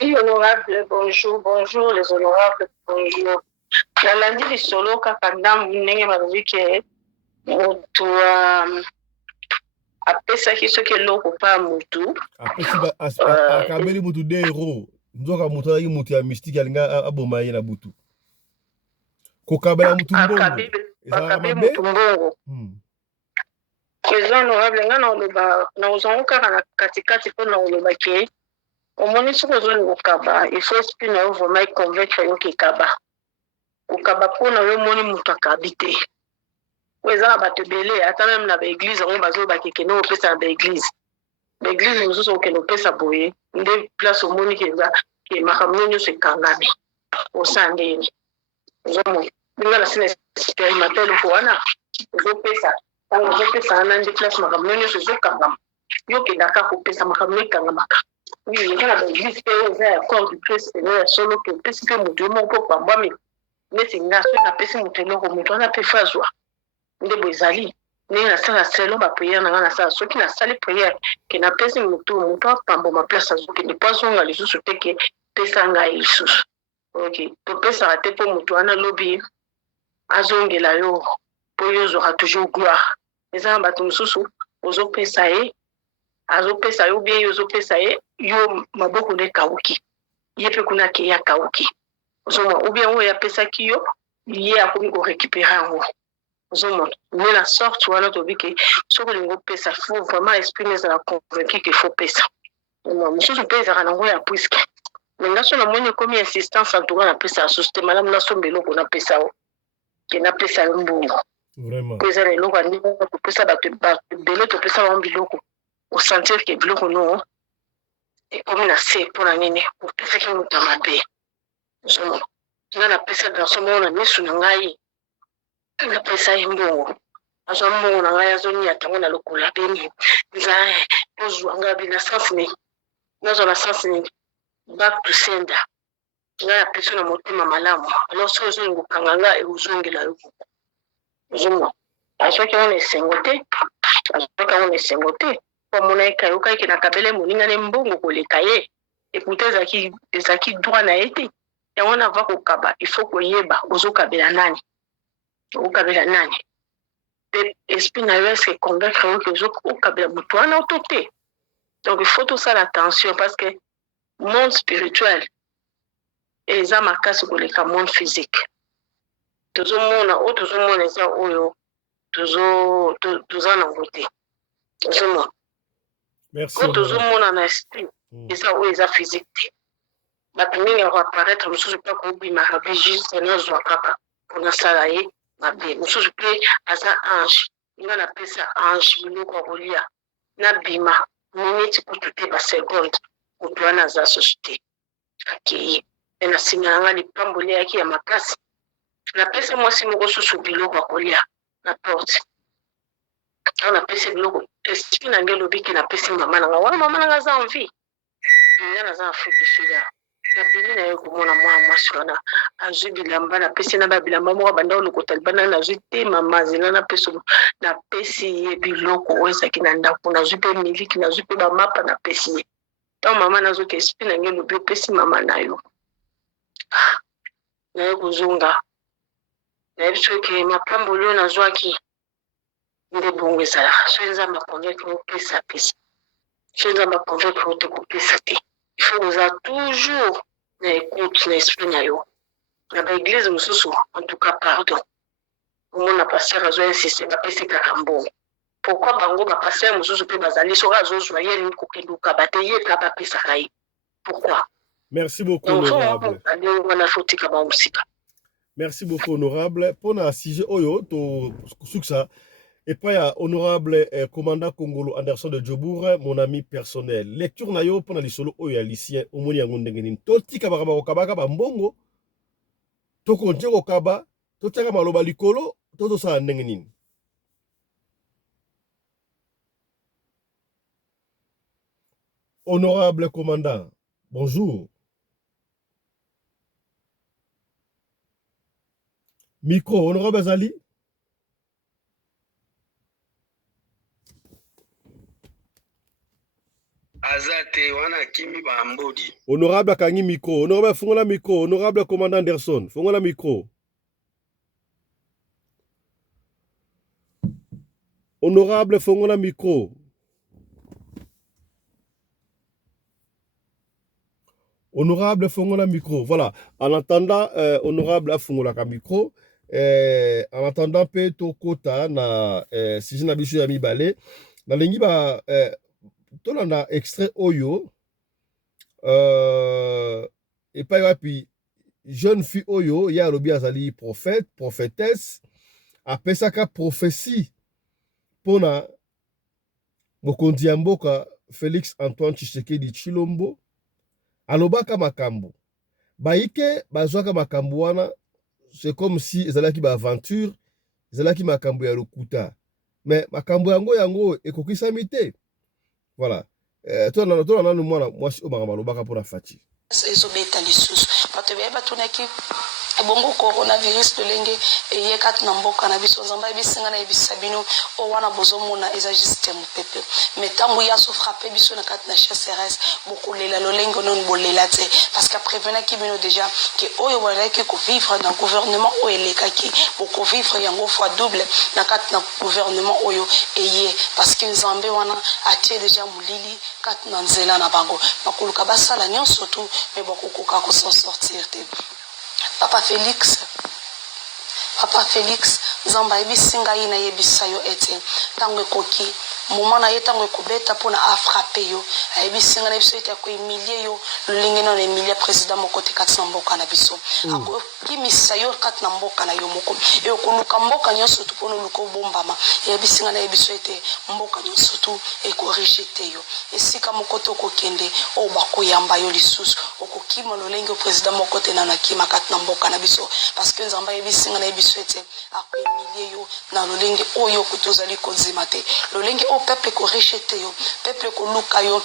Oui, honorable, bonjour les honorables, bonjour. La Landi il solo kakanda munenge bavuki ke moto apesaki soki eloko pa mutu akabeli mutu de héros nzoka mutu azalaki mutu ya mystique alinga aboma ye na butu kokabela mutu mbongo ezalaka mutu mbongo eza honorable nga na oloba na ozango kaka na katikati mpo na oloba ke omoni soki ozolinga okaba ifo esprit na yo vraimen econvaincre yo kekaba okaba mpo na yo omoni mutu akabi te po eza na bato ebele ata meme na baeglise yango bazoyo bakekende opesa na baeglise mosusu okende opesa boye nde place omoni kenza ke makambo nyonso ekangami osala ndeni ozomona ndinga na sina experimente eloko wana ozopesa ntango ozopesa wana nde place makambo nyonso ezokangama yo okendaka kopesa makambo ekangamaka eza na baeglise mpe eza ya corps du christ eza ya solo ke opesi mpe moto yo moko mpo pambwami neti nga soki napesi moto eloko moto wana mpe fazwa nde bo ezali ndenge nasala selo bapriere na nga nasala soki nasali priere ke napesi moto apamboma place azokende mpo azonga lisusu te ke pesa ngai lisusu ok topesaka te mpo moto wana lobi azongela yo mpo yo ozwaka toujours gloire eza na bato mosusu ozopesa ye azopesa yo bien yo ozopesa ye yo maboko nde ekawuki ye mpe kuna ke ye akawuki ozomona ubien oyo apesaki yo ye akomi korécupere yango ozomona nde na sorte wana tobi ke soki olingi opesa fo vraiment esprit ezala convaincu ke fo pesa mosusu mpe ezalaka nango ya puiske me nga so namoni ekomi insistance antuka napesa ya susu te malamu nasomba eloko napesa o ke napesa yo mbongo po eza na eloko andinga topesa bato ebele topesa bango biloko osentir ke biloko no ekomi na se mpo na nini opesaki moto ya mabe ozomona nga napesa garso moko na misu na ngai napesa ye mbongo azwa mbongo na ngai azonia ntango na lokola beni nza ozwa nga bina sansi nini nazwa na sansi nini back to sender ngai napesa na motema malamu alors so ozolinga okanga nga eozongela yo koko ozomona azwaki yango na esengo te po amona ye kayokaki nakabela ye moninga ne mbongo koleka ye ekuta ezalaki droit na ye te yango nava kokaba ifo koyeba ozokabela nani okabela nani pe esprit na yo eske convaincre yo ke okabela moto wana oto te donc il faut tosala attention parce que monde spirituel eza makasi koleka monde physique tozomona eza oyo toza nango te tozomona oyo tozomona na esprit eza oyo eza physique te bato mingi akoapparaître mosusu mpe akobimaka mpe juste nazwa kaka mpona sala ye mabe mosusu mpe aza ange nga napesa ange biloko akolia nabima miniti kutu te baseconde moto wana aza susu te akei mpe na nsima yanga lipamboli yaki ya makasi napesa mwasi moko susu biloko akolia na porte aho napesi biloko esprit na nge elobiki napesi mama na nga wana mama na nga aza envie nga naza afudisila nabimi na ye komona mwana mwasi wana azwi bilamba napesi na babilamba moko banda olokota libanda nazwi te mama zela napesi ye biloko oyo ezalaki na ndako nazwi mpe miliki nazwi mpe bamapa napesi ye ntango mama nazoki esprit na nge elobi opesi mama na yo naye kozonga nayebi soki mapamboli oyo nazwaki nde bongo ezalaka so nzambe akonvaincre opesa pesa so nzambe akonvaincre ote kopesa te il faut koza toujours na écoute na esprit na yo na baeglise mosusu en tout cas pardon omona paster azwa insiste bapesi kaka mbongo pourquoi bango bapaster mosusu mpe bazali soki azozwa ye alingi kokende okaba te ye ka bapesaka ye pourquoi merci beaucoup honorable wana fotika bamusika merci beaucoup honorable mpona sujet oyo tosukisa Et puis, honorable commandant Congolo Anderson de Djobour, mon ami personnel. Lecture na yo pour les solo oyo alicien omoni yango ndengenin. Toti kabaka okabaka ba mbongo. Toko njeko kaba, totiaka maloba likolo, toto sa ndengenin. Honorable commandant, bonjour. Micro, honorable Azali. Azate wana kimi bambodi. Honorable Kangi micro, honorable Fongola micro, honorable commandant Anderson, Fongola micro. Honorable Fongola micro. Honorable Fongola micro. Voilà. En attendant, honorable Fongola micro, en attendant Peto Kota na si na bisu ya mibale, na lengi ba tolanda extrait oyo et pas puis jeune fille oyo ya lobi azali prophète, prophétesse apesaka prophétie pona mokonzi ya mboka Félix Antoine Tshisekedi Tshilombo alobaka makambo baike bazwaka makambo wana c'est comme si ezalaki ba aventure ezalaki makambo ya lokuta mais makambo yango ekokisami te voilà tona nanu mwana mwasi o makambo alobaka mpona Fati ezobeta lisusu bato beye batunaki ebongo coronavirus lolenge eye kati na mboka na biso nzambe ebisinga na yebisa bino o wana bozomona eza juste mopepe mais ntango ya so frappe biso na kati na CRS bokolela lolenge non bolela te parce que prévenaki bino déjà que oyo balaki kovivre na gouvernement oyo elekaki bokovivre yango fois double na kati na gouvernement oyo eye parce que nzambe wana atie déjà molili kati na nzela na bango bakoluka basala nyonso tu mais bakokoka s'en sortir te Papa Félix, Zamba ebisinga ina yebisa yo ete tango ekoki moment na ye tango ekobeta pona a frappe yo ebisinga na biso ete ko emilie yo lolingi na emilie président moko te kati na mboka na biso ako kimisa yo kati na mboka na yo moko e okoluka mboka nyonso tu pona luko bombama ebisinga na biso ete mboka nyonso tu ekorejete yo esika moko to kokende o bakoyamba yo lisusu okokima lolingi président moko te na nakima kati na mboka na biso parce que nzamba ebisinga na biso ete akoemilie yo na lolingi oyo kutozali konzima te lolingi o peuple ko rejeter yo peuple ko luka yo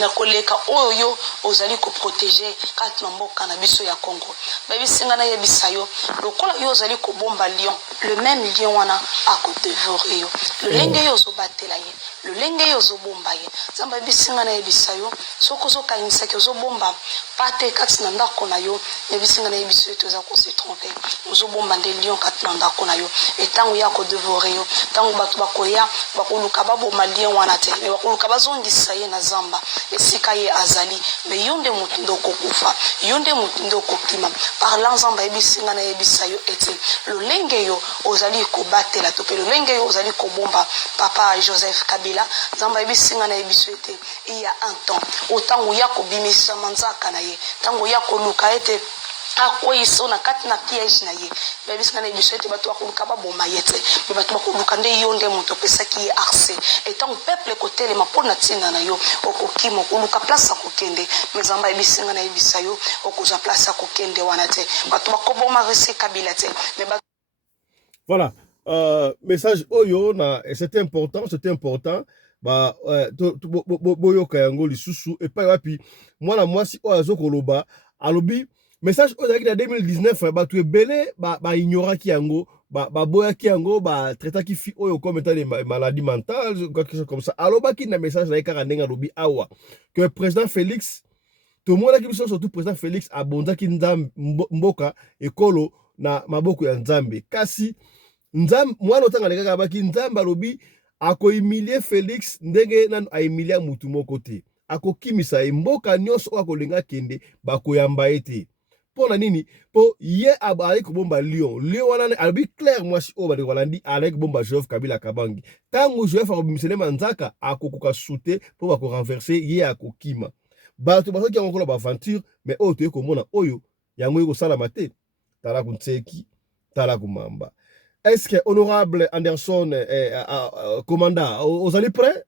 na koleka oyo ozali ko protéger kati na mboka na biso ya Congo babisinga na yebisa yo lokola yo ozali ko bomba lion le même lion wana ako dévorer yo lolingi yo zo batela ye lolingi yo zo bomba ye zamba bisinga na yebisa yo soko zo kainisa ke zo bomba pate kati na ndako na yo yebisinga na yebiso to za ko se tromper zo bomba nde lion kati na ndako na yo etango ya ko dévorer yo tango batu bakoya bakoluka babo malien wana te me bakoluka bazongisa ye na zamba esika ye azali me yonde mutundo kokufa yonde mutundo kokima parlant zamba yebisinga na yebisa yo ete lolenge yo ozali ko batela to pe lolenge yo ozali ko bomba papa Joseph Kabila zamba yebisinga na yebiso ete il y a un temps autant ya ko bimisa manzaka na ye tango ya ko luka ete akoyiso na kati na piège na ye babisika na biso ete bato bakoluka baboma ye te me bato bakoluka nde yo nde moto opesaki ye arse etango peuple kotelema mpona ntina na yo okokima okoluka place akokende me nzambe ayebisinga na yebisa yo okozwa place akokende wana te bato bakoboma rese Kabila te me voilà message oyo na c'était important ba boyoka yango lisusu epai wapi mwana mwasi oyo azokoloba alobi message ozalaki na 2019 bato ebele ignoraki yango baboyaki yango traitaki fi oyo comme étant des maladies mentales quelque chose comme ça alobaki na message na kaka ndenge alobi awa que président Félix tomonaki biso surtout président Félix abonzaki mboka ekolo na maboko ya nzambe kasi nzambe mwana otanga lekaka abaki nzambe alobi akohumilie Félix ndenge nanu ahumilia mutu moko te akokimisa mboka nyonso oyo akolinga kende bakoyamba ete pona nini po ye abali kobomba lion wana alobi clair mwasi oyo bali walandi alaki bomba Joseph Kabila Kabangi tango Joseph akobimisele manzaka akokoka sute po bako renverser ye akokima bato basoki yango kola ba aventure mais oyo toye komona oyo yango ekosala mate tala kuntseki tala kumamba est-ce que honorable Anderson, commandant, vous allez prêt?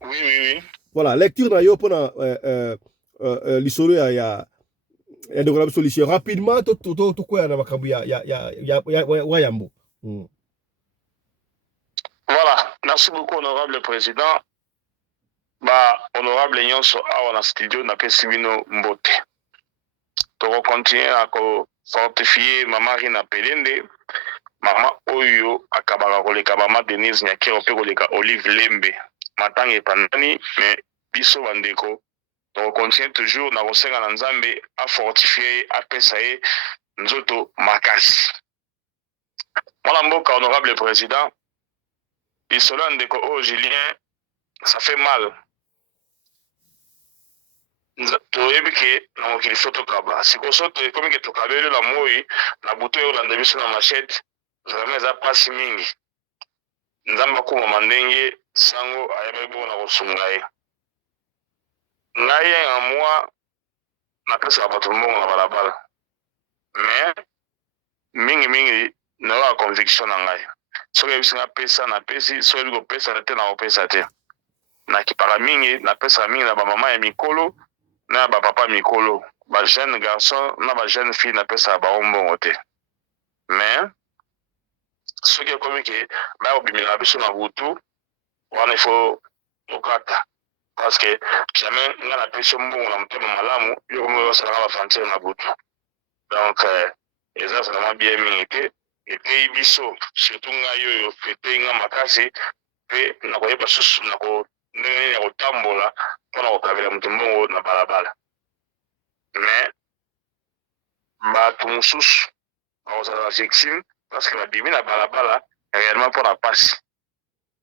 Oui. Voilà, lecture na yo pour l'histoire ya de solution rapidement to quoi na makambu ya Wayambo. Voilà, merci beaucoup honorable président. Honorable nyonso awa na studio na pesi bino mbote. Toko continuer à fortifier mama Rina Pelende, mama oyo akabaka koleka mama Denise Nyakero pe koleka Olive Lembe. Matanga epandani mais biso bandeko toko continuer toujours na kosenga na Nzambe a fortifier apesa ye nzoto makasi. Mwana mboka honorable président, isolo ndeko o Julien, ça fait mal. Toyebi ke na mokili fo tokaba sikoso tokomi ke tokabeli la moi na buto yo landa biso na machete vraiment eza pasi mingi nzamba kuma mandenge sango ayabe bona kosunga ye ngai ya mwa na pesa bato mbongo na balabala mais mingi na wa conviction na ngai soki ebisinga pesa na pesi soki ebi kopesa te na kopesa te na kipaka mingi na pesa mingi na bamama ya mikolo na ba papa mikolo ba jeune garçon na ba jeune fille na pesa ba ombongo te mais ce qui est comme que ba obimila biso na butu wana il faut okata parce que jamais ngana pesa mbongo na mtema malamu yo comme ça na ba frontière na butu donc eza vraiment bien mingi et puis biso surtout ngayo yo fete nga makasi pe na koyeba susu na ko ndenge ya kotambola mpona kokabela moto mbongo na balabala mais bato mosusu bakozala victime parce que babimi na balabala réellement mpona pasi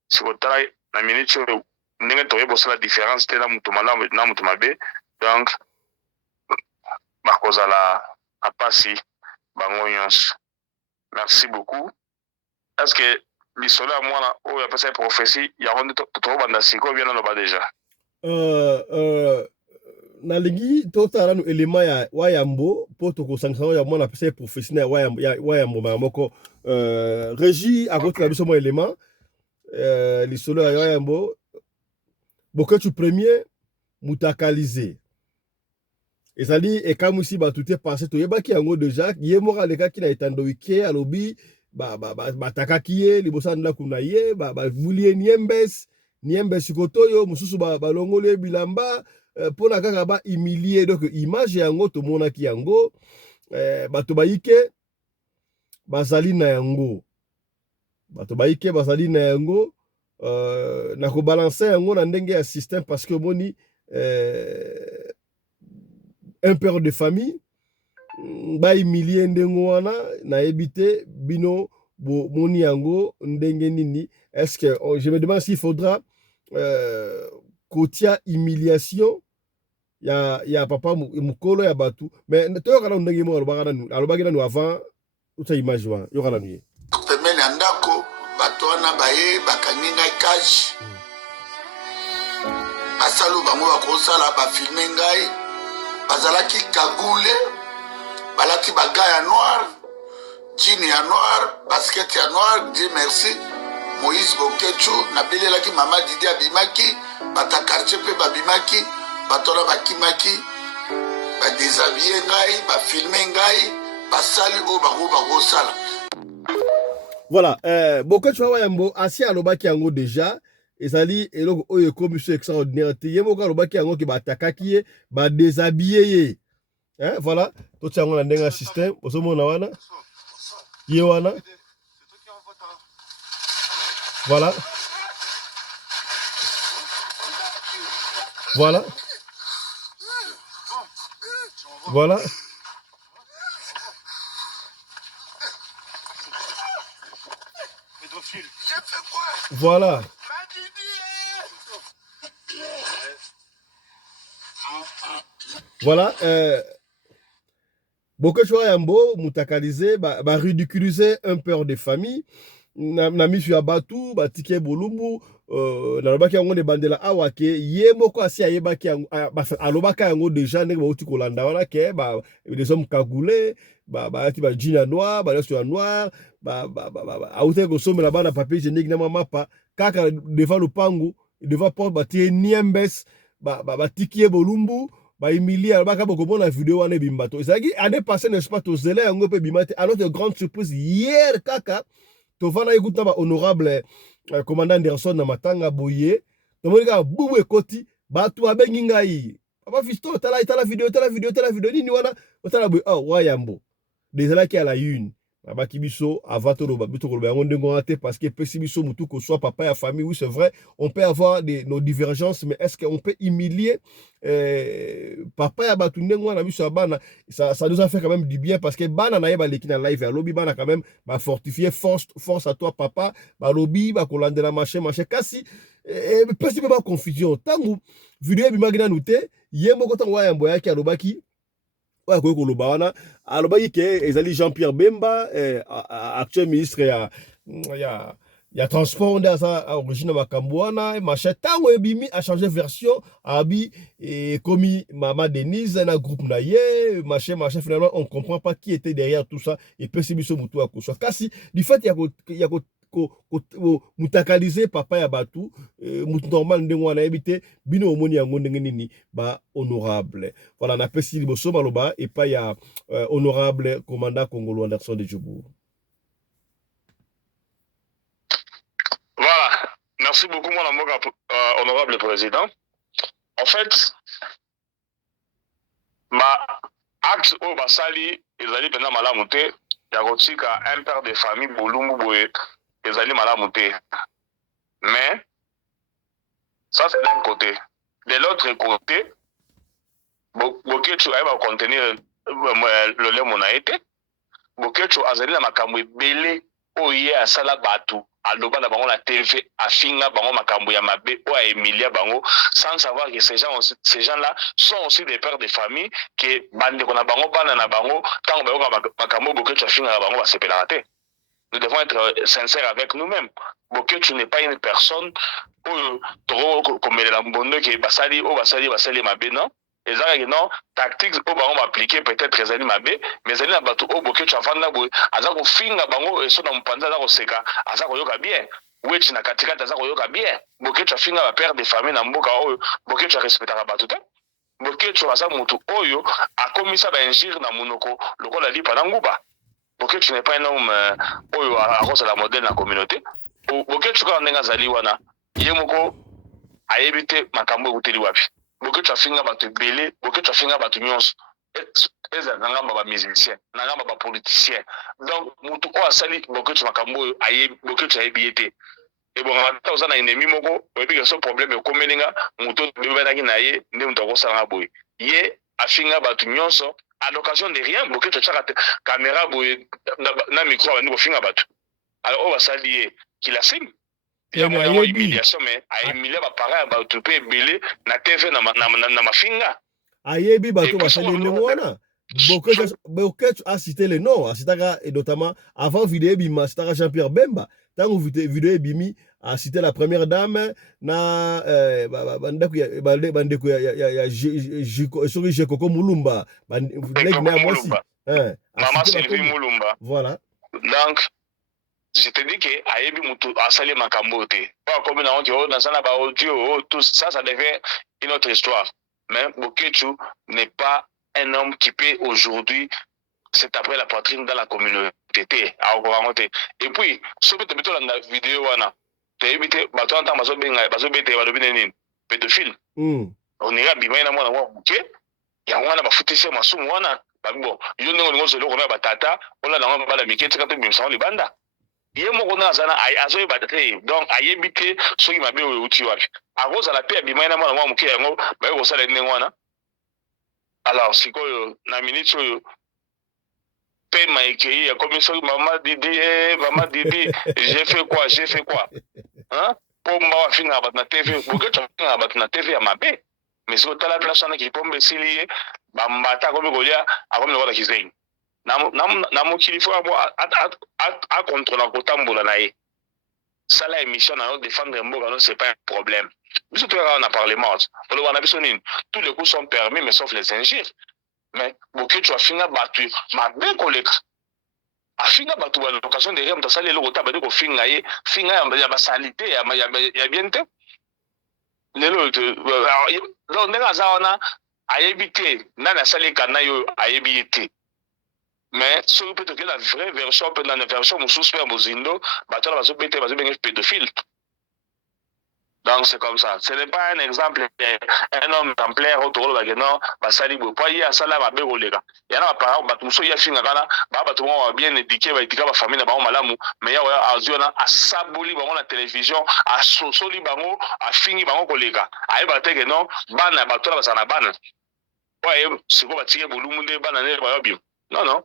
sikotala na minute oyo ndenge toyeba osala différence te na moto malamu na moto mabe donc bakozala na pasi bango nyonso. Merci beaucoup. Est-ce que lisolo ya mwana oyo apesa prophétie yango nde tokobanda sikoyo bien naloba déjà nalingi totala no elema ya Wayambo po tokosangisa ya mwana apesa prophétie na Wayambo moko régie akoti na biso mo elema lisolo ya Wayambo boketu premier mutakalize ezali ekamusi bato te passé toyebaki yango déjà ye moko alekaki na etando wike alobi batakaki ye libosa ndako na ye babuli ye niembes kotoyo mosusu balongoli ye bilamba mpona kaka bahumilie donc image yango tomonaki yango bato bayike bazali na yango na kobalanse yango na ndenge ya système parce que omoni un père de famille bahumilie ndenge wana nayebi te bino moni yango ndenge nini. Est-ce que je me demande s'il faudra kotia humiliation ya papa mukolo ya batu mais toyokana ndenge mo alobaki nanu avant uta image wana yokana nuye pembeni ya ndako bato wana baye bakangi ngai kashi basalo bango bakosala bafilme ngai bazalaki kagule balaki baga ya noir jean ya noir basket ya noir Dieu merci Moïse Bokechu nabelelaki mama Didi abimaki bata quartier pe babimaki batona bakimaki badéshabille ngai bafilme ngai basali oyo bango bakosala. Voilà, Bokechu Wayambo asi alobaki yango déjà ezali eloko oyo ekomi so extraordinaire te ye moko alobaki yango ki batakaki ye badéshabille ye voilà totia yango na ndenge ya système ozomona wana ye wana voilà voilà voilà Bokechu Wayambo mutakalize ridiculiser un père de famille na misu ya batu batike bolumbu nalobaki yango ne bandela awa ke ye moko asi ayebaki yango alobaka yango deja ndenge bauti kolanda wana ke des hommes cagoulés bayaki bajine ya noir baleso ya noir autaki kosomela bana papier hygiénique na mapa kaka devant lupangu devant porte batie niembes batiki ye bolumbu baimilie alobaka bokomona video wana ebimba to ezalaki année passée n'est-ce pas tozela yango mpe ebima te à notre grande surprise hier kaka tovana ekuta ba honorable commandant Anderson na matanga boye tomoni kaka bubu ekoti bato abengi ngai papa Fisto tala video nini wana otala boye wayambo dezalaki à la une abaki biso avant toloba bito koloba yango ndenge wana te parce que pesi biso mutu ko soit papa ya famille oui c'est vrai on peut avoir nos divergences mais est-ce qu'on peut humilier papa ya batu ndenge wana biso bana ça nous a fait quand même du bien parce que bana na yeba leki na live ya lobby bana quand même ba fortifier force à toi papa ba lobby ba kolandela machin kasi pesi ba confusion tangu video bimagi na nute yembo ko tangu wayambo yaki alobaki ouais ko koloba wana alobaki ke ezali Jean-Pierre Bemba actuel ministre ya transport nde aza origine makambo wana machin tango ebimi a changé version abi komi mama Denise na groupe na ye machin finalement on comprend pas qui était derrière tout ça et pesi biso mutu akoswa kasi du fait ya mutakalize papa ya batu mutu normal ndenge wana ebite bino omoni yango ndenge nini ba honorable voilà na pesi liboso maloba et pas ya honorable commandant congolais Anderson de Djobour. Voilà, merci beaucoup mon honorable président. En fait ma acte au basali ezali pena malamu te ya kotika un père de famille bolumbu boye ezali malamu te. Mais ça c'est d'un côté. De l'autre côté, Bokecho va contenir le lait monaïte. Bokecho azali na makambo ebele oye asala batu aloba na bango na TV afinga bango makambo ya mabe o Emilia bango sans savoir que ces gens-là sont aussi des pères de famille que bande kona bango bana na bango tant ba makambo Bokecho afinga bango ba sepela te. Nous devons être sincères avec nous-mêmes. Bokecho n'est pas une personne comme la mbondo qui basali mabe non. Et ça non tactiques au bango appliquer peut-être les années mabe mais les années bato au Bokecho afanda boy azako finga bango et so na mpanza azako seka azako yoka bien wechi na katika azako yoka bien Bokecho afinga ba père de famille na mboka oyo Bokecho respectera bato te Bokecho asa mutu oyo akomisa ba injire na munoko lokola lipa na nguba Bokecho n'est pas un homme oyo akosa la modèle na communauté Bokecho ka ndenga zali wana yemoko ayebite makambo uteli wapi Bokecho afinga bato belé Bokecho afinga bato nyonso eza ngamba ba musicien ngamba ba politicien donc mutu ko asali Bokecho makambo Bokecho ayebiete et bon ata osana ennemi moko oyebi so problème komelinga mutu bebenaki na ye nde mutu akosanga boye ye afinga bato nyonso à l'occasion de rien Bokecho chaka caméra boye na micro ba ndiko finga bato alors on va saluer qu'il assume. Il y a une humiliation, mais à humilier ma parent, bah tu peux belé na TV na mafinga. Ayebi bato basali ndengwana. Bokecho a cité les noms, a cité et notamment avant vidéo bima, cité Jean-Pierre Bemba. Tant vidéo bimi a cité la première dame na bandeko ya Jekoko Mulumba. Maman Sylvie Mulumba. Voilà. Donc je te dis que ayebi mutu asali makambo te. Pas comme na audio dans sana ba audio tout ça devient une autre histoire. Mais Bokecho n'est pas un homme qui peut aujourd'hui c'est après la poitrine dans la communauté. Et puis ce que tu mets dans la vidéo wana, tu évité bato anta bazo bete ba dobine nini pédophile. On ira bima na mwana wa buke ya wana ba futise masumu wana bon yo ndenge ngozo lo kona batata ola na ngamba la mikete ka to bimsa libanda. Ye moko na zana azoye batate donc ayebite soki mabe oyo uti wapi akoza la pe abima na mwana muke yango ba yo sala ndenge wana alors sikoyo na minute oyo pe maikei ya commission maman Didi j'ai fait quoi hein pomba wa finga bat na TV Bokecho finga bat na TV ya mabe mais so tala la sana ki pombe silié ba mbata ko golia akomi lokota kizeng na mokili fo a contre la kotambola na ye ça la émission na défendre mboka c'est pas un problème. Mais surtout on a parlement. Pour le wanabisonine, tous les coups sont permis mais sauf les injures. Mais ok tu as fini battu, ma bien collègue. A finga batu ba location de rem tasali le kota ba de ko finga ya ba salité ya bien te. Lelo donc ndenga zaona ayebite na sali kana yo ayebite. Mais ce peut être la vraie version peut dans la version mususu ya mozindo bato ba zo bete ba zo benga pédophile. Donc c'est comme ça. Ce n'est pas un exemple un homme exemplaire autour de la non, basali bo pa ya sala ba be olega. Ya na parents bato muso ya finga kana ba bato mo bien éduqué ba éduquer ba famille na ba malamu mais ya aziona asaboli ba na télévision a sosoli bango a fingi bango kolega. Ayi ba teke non bana bato ba sana bana. Ouais, c'est quoi ba tike bolumu de bana ne ba yobim. Non.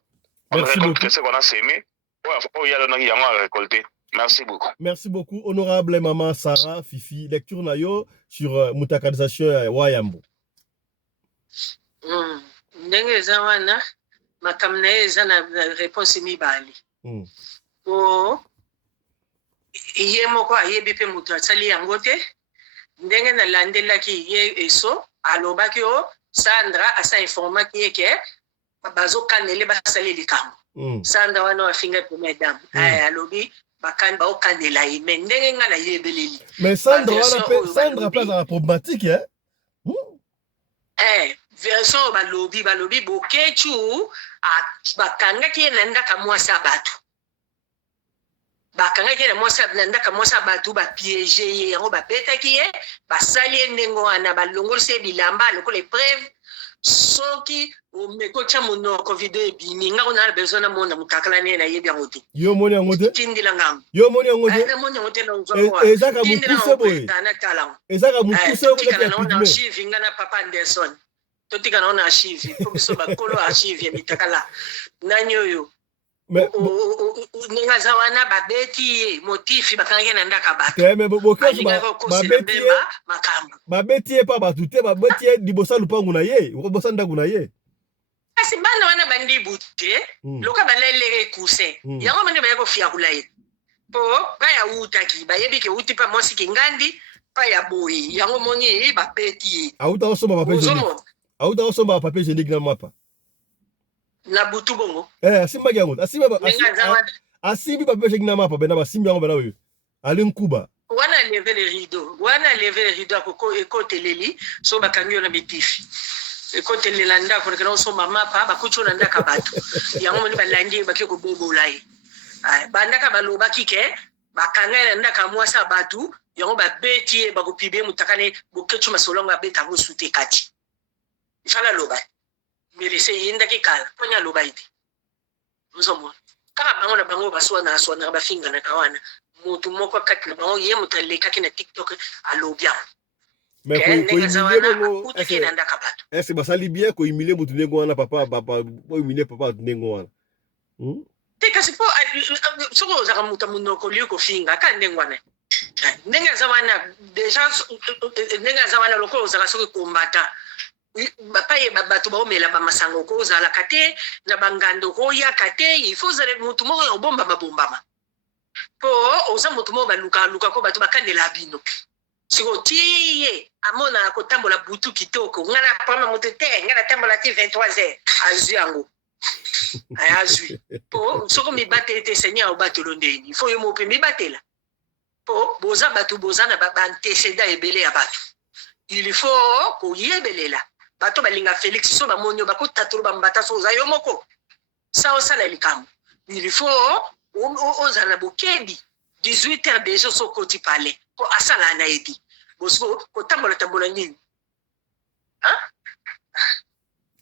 On récolte que ce qu'on a sémé. Ouais, il y a le yango à récolter. Merci beaucoup. Merci beaucoup, honorable maman Sarah Fifi. Lecture nayo sur mutakalisation Wayambo. Ndenge eza wana makamna eza na réponse mibali. O iye moko ayebi pe mutu asali yango te. Ndenge na landelaki ye eso alobaki o Sandra asa informaki yeke bazo kanele basali likambo. Sandra wana wafinga première dame. Alobi bakani ba okandela ye mais ndenge nga na yebeleli. Mais Sandra pas dans la problématique hein. Version balobi bokechu bakanga ki na ndaka mwasa batu. Bakanga ki na mwasa ndaka mwasa batu ba piéger ye yango ba beta ki ye basali ndengo wana balongolse bilamba lokola preuve soki o mekocha monoko video ebimi nga ona besoin na mona mutakala ne na yebi yango te. Yo moni yango te. Tindila ngam. Yo moni yango te. Na moni yango te na nzoko. Ezaka mukuse boy. Ezaka mukuse ko te na archive ngana papa Anderson. Totika na archive ko biso ba kolo archive ya mitakala. Nani oyo? Mais ninga zawana babeti motifi bakanga na ndaka batu. Mais bokesu babeti makambo. Babeti pa batu te babeti libosa lupangu na ye, libosa ndaku na ye. Asi bana wana bandi bute, loka balele kuse. Yango mane bayako fiakula ye. Po ba ya utaki, bayebi ke uti pa mosi kingandi, pa ya boyi. Yango moni babeti. Auta osoma papier génique. Auta osoma papier génique na mapa. Na butu bongo. Asimba yango. Asimbi papier génique na mapa bena basimbi yango bena oyo. Ali nkuba. Wana lever les rideaux. Wana lever les rideaux akoko ekoteleli so bakangi na bitifi. Ekoteleli landa ko kana so mama pa bakucho na ndaka batu. Yango moni balandi bakye ko bobola ye. Bandaka baloba kike bakanga na ndaka mwasa batu yango babeti bakopibe mutakane bokechu masolonga beta ngo sute kati. Ifala loba. Merese yinda kikala ponya loba ite. Nzomo. Kaka bango na bango baswana aswana ba finga na kawana. Mutu moko kati na bango ye mutaleka kina TikTok alobia. Mais ko humilier bongo est-ce basali bien ko humilier mutu nengo wana papa ko humilier papa nengo wana. Te kasi po soko za kamuta munoko liyo ko finga ka nengo wana. Nenga zawana déjà nenga zawana loko za soko kombata. Bapaye bato baomela bamasango ko zala kate na bangando ko ya kate il faut zale mutu mo obomba mabombama po oza mutu mo baluka ko bato bakandela bino siko tiye amona ko tambola butu kitoko ngana pama mutu te ngana tambola ti 23h azu yango azu po soko mi batele te senya o batelo ndeni il faut yo mo pe mi batela po boza bato boza na ba antecédent ebele ya bato il faut ko yebelela bato balinga Félix so ba monyo bako taturu ba mbata so za yo moko sa osala likambo il faut oza na bokebi 18h déjà so koti pale ko asala na edi boso ko tambola nini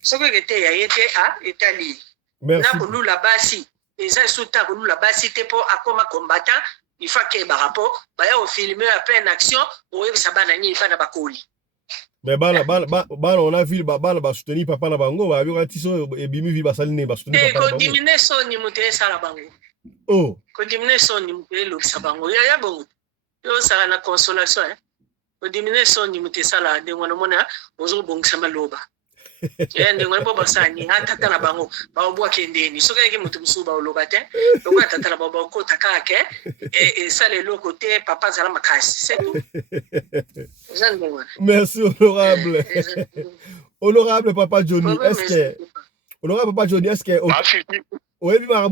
so que te ya yete etali na kolula basi eza suta kolula basi te po akoma combattant il faut que ba rapport ba ya o filmer après en action o yebisa bana nini bana bakoli. Mais bana on a vu bana ba soutenir papa na bango ba biko tiso ebimi vi basali ne ba soutenir papa na bango. Ko dimine so ni mutere sala bango. Ko dimine so ni mutere lo sabango ya bongo. Yo sala na consolation ko dimine so ni mutere sala de ngwana mona ozo bongisa maloba. ndenge po basani atata na bango baobwaka endeni soki ayaki moto mosusu baoloba te lokola atata na bango bakota kaka esala eloko te papa azala makasi c'est tout. Eza ndenge wana. Merci honorable. Honorable Papa Johnny, est-ce que honorable Papa Johnny, est-ce que oui, maman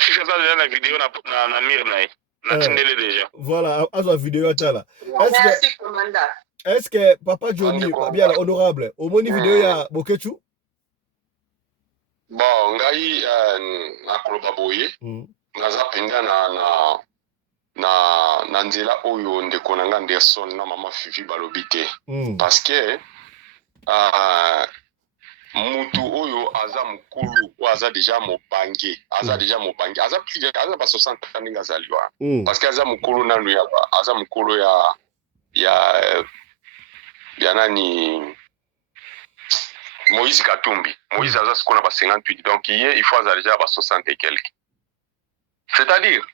Fifi aza na vidéo na mire na tindele déjà. Voilà, azwa vidéo atala. Merci commandant. Est-ce que Papa Johnny, bien honorable, au moni vidéo ya Bokechu? Bon, ngai na koloba boye. Naza penga na nzela oyo ndeko na nga Anderson na mama Fifi balobi te. Parce que mutu oyo aza mukulu ou aza déjà mobange, aza ba 60 ans ndenge azaliwa. Parce que aza mukulu nanu ya aza mukulu ya nani Moïse Katumbi. Moïse aza sikona ba 58, donc il faut aza déjà ba 60 et quelques. C'est-à-dire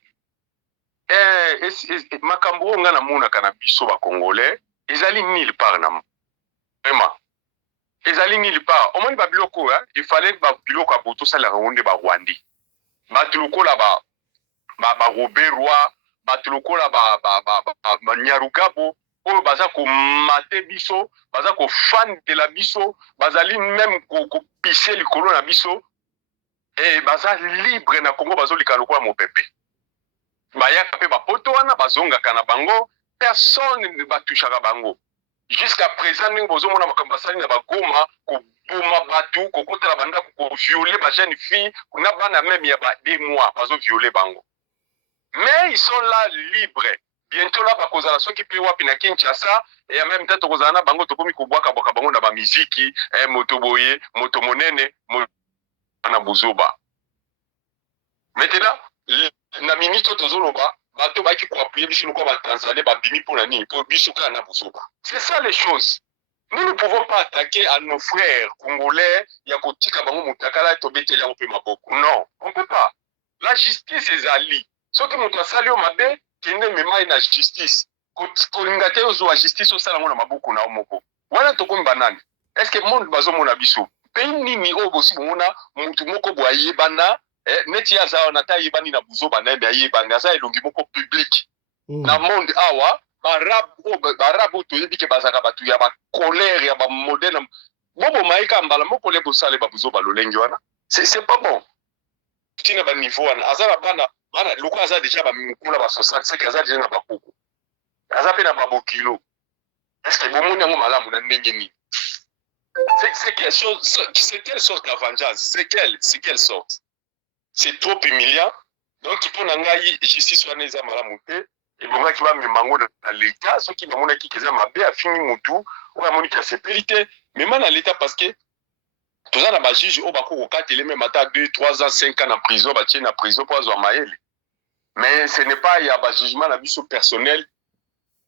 makambo nga na mona kana biso ba congolais ezali nulle part na vraiment ezali nulle part omoni ba biloko il fallait ba biloko aboto sala ronde ba Rwandi ba tuloko la ba Robert Roi ba tuloko la ba Nyarugabo oyo baza ko mate biso baza ko fan de la biso bazali même ko pisser likolo na biso et baza libre na Congo bazo lika lokola mopepe bayaka pe bapoto wana bazongaka na bango personne ne batushaka bango jusqu'à présent ningo bozomona makambo basali na bagoma koboma batu kokotela banda ko violer ba jeune fille kuna bana même ya ba 2 mois bazo violer bango mais ils sont là libres bientôt là bakozala soki pe wapi na Kinshasa et en même temps tokozala na bango tokomi kobwaka boka bango na ba muziki moto boye moto monene na buzoba maintenant na minute tozoloba bato baki ko appuyer biso ko ba Tanzanie ba bimi pour nani pour biso kana buzoba. C'est ça les choses. Nous ne pouvons pas attaquer à nos frères congolais ya kotika bango mutakala to betela ope maboko. Non, on peut pas. La justice est ali. Soki mutu asali o mabe kende mema na justice. Ko ngate ozo wa justice osala ngona maboko na omoko. Wana tokomba nani? Est-ce que monde bazo mona biso? Pays nini o bosi mona mutu moko boye bana neti aza na tayi bani na buzoba na be yebanga za elongi moko public na monde awa barabu to yebike bazaka batu ya ba colère ya ba modèle bobo maika mbala moko le bosale ba buzoba lolengi wana c'est pas bon tina ba niveau wana azala bana loko aza déjà ba mukula ba 65 aza déjà na ba koko aza pe na ba bokilo est-ce que bomoni ngo malamu na ndenge ni c'est quelle sorte de vengeance c'est quelle sorte. C'est trop humiliant. Donc, il faut que justice soit neza malamu te. Et bon, qui va me mango dans l'État, ceux qui vont qui qu'ils aiment bien fini mutu, ou à monique la sécurité, mais même dans l'État parce que tout ça, na juge au bako au 4 les même à 2, 3 ans, 5 ans en prison, bah tiens en prison pour avoir maël. Mais ce n'est pas il y a un jugement la vie personnel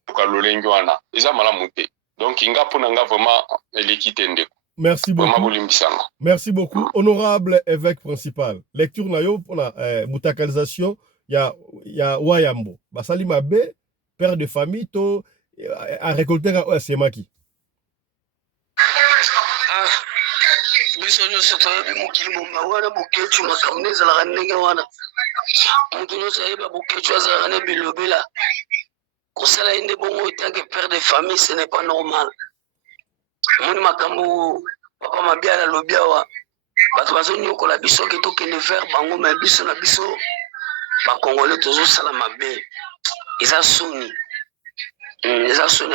pour que l'olengoana. Ils aiment malamu te. Donc, inga pour nanga vraiment l'équité ndeko. Merci beaucoup. Merci beaucoup. Honorable évêque principal. Lecture nayo pour la mutakalisation ya Wayambo. Basali mabe, père de famille to a récolté à Semaki. Biso nyonso toyebi mokili moma wana Bokechu makambo ezalaka ndenge wana moto nyonso ayeba Bokechu azalaka na bilobela kosala ye nde bongo tant que père de famille ce n'est pas normal. Moni makambo papa Mabiala alobi awa bato bazonyokola biso ke tokende vers bango me biso na biso bakongole tozosala mabe eza soni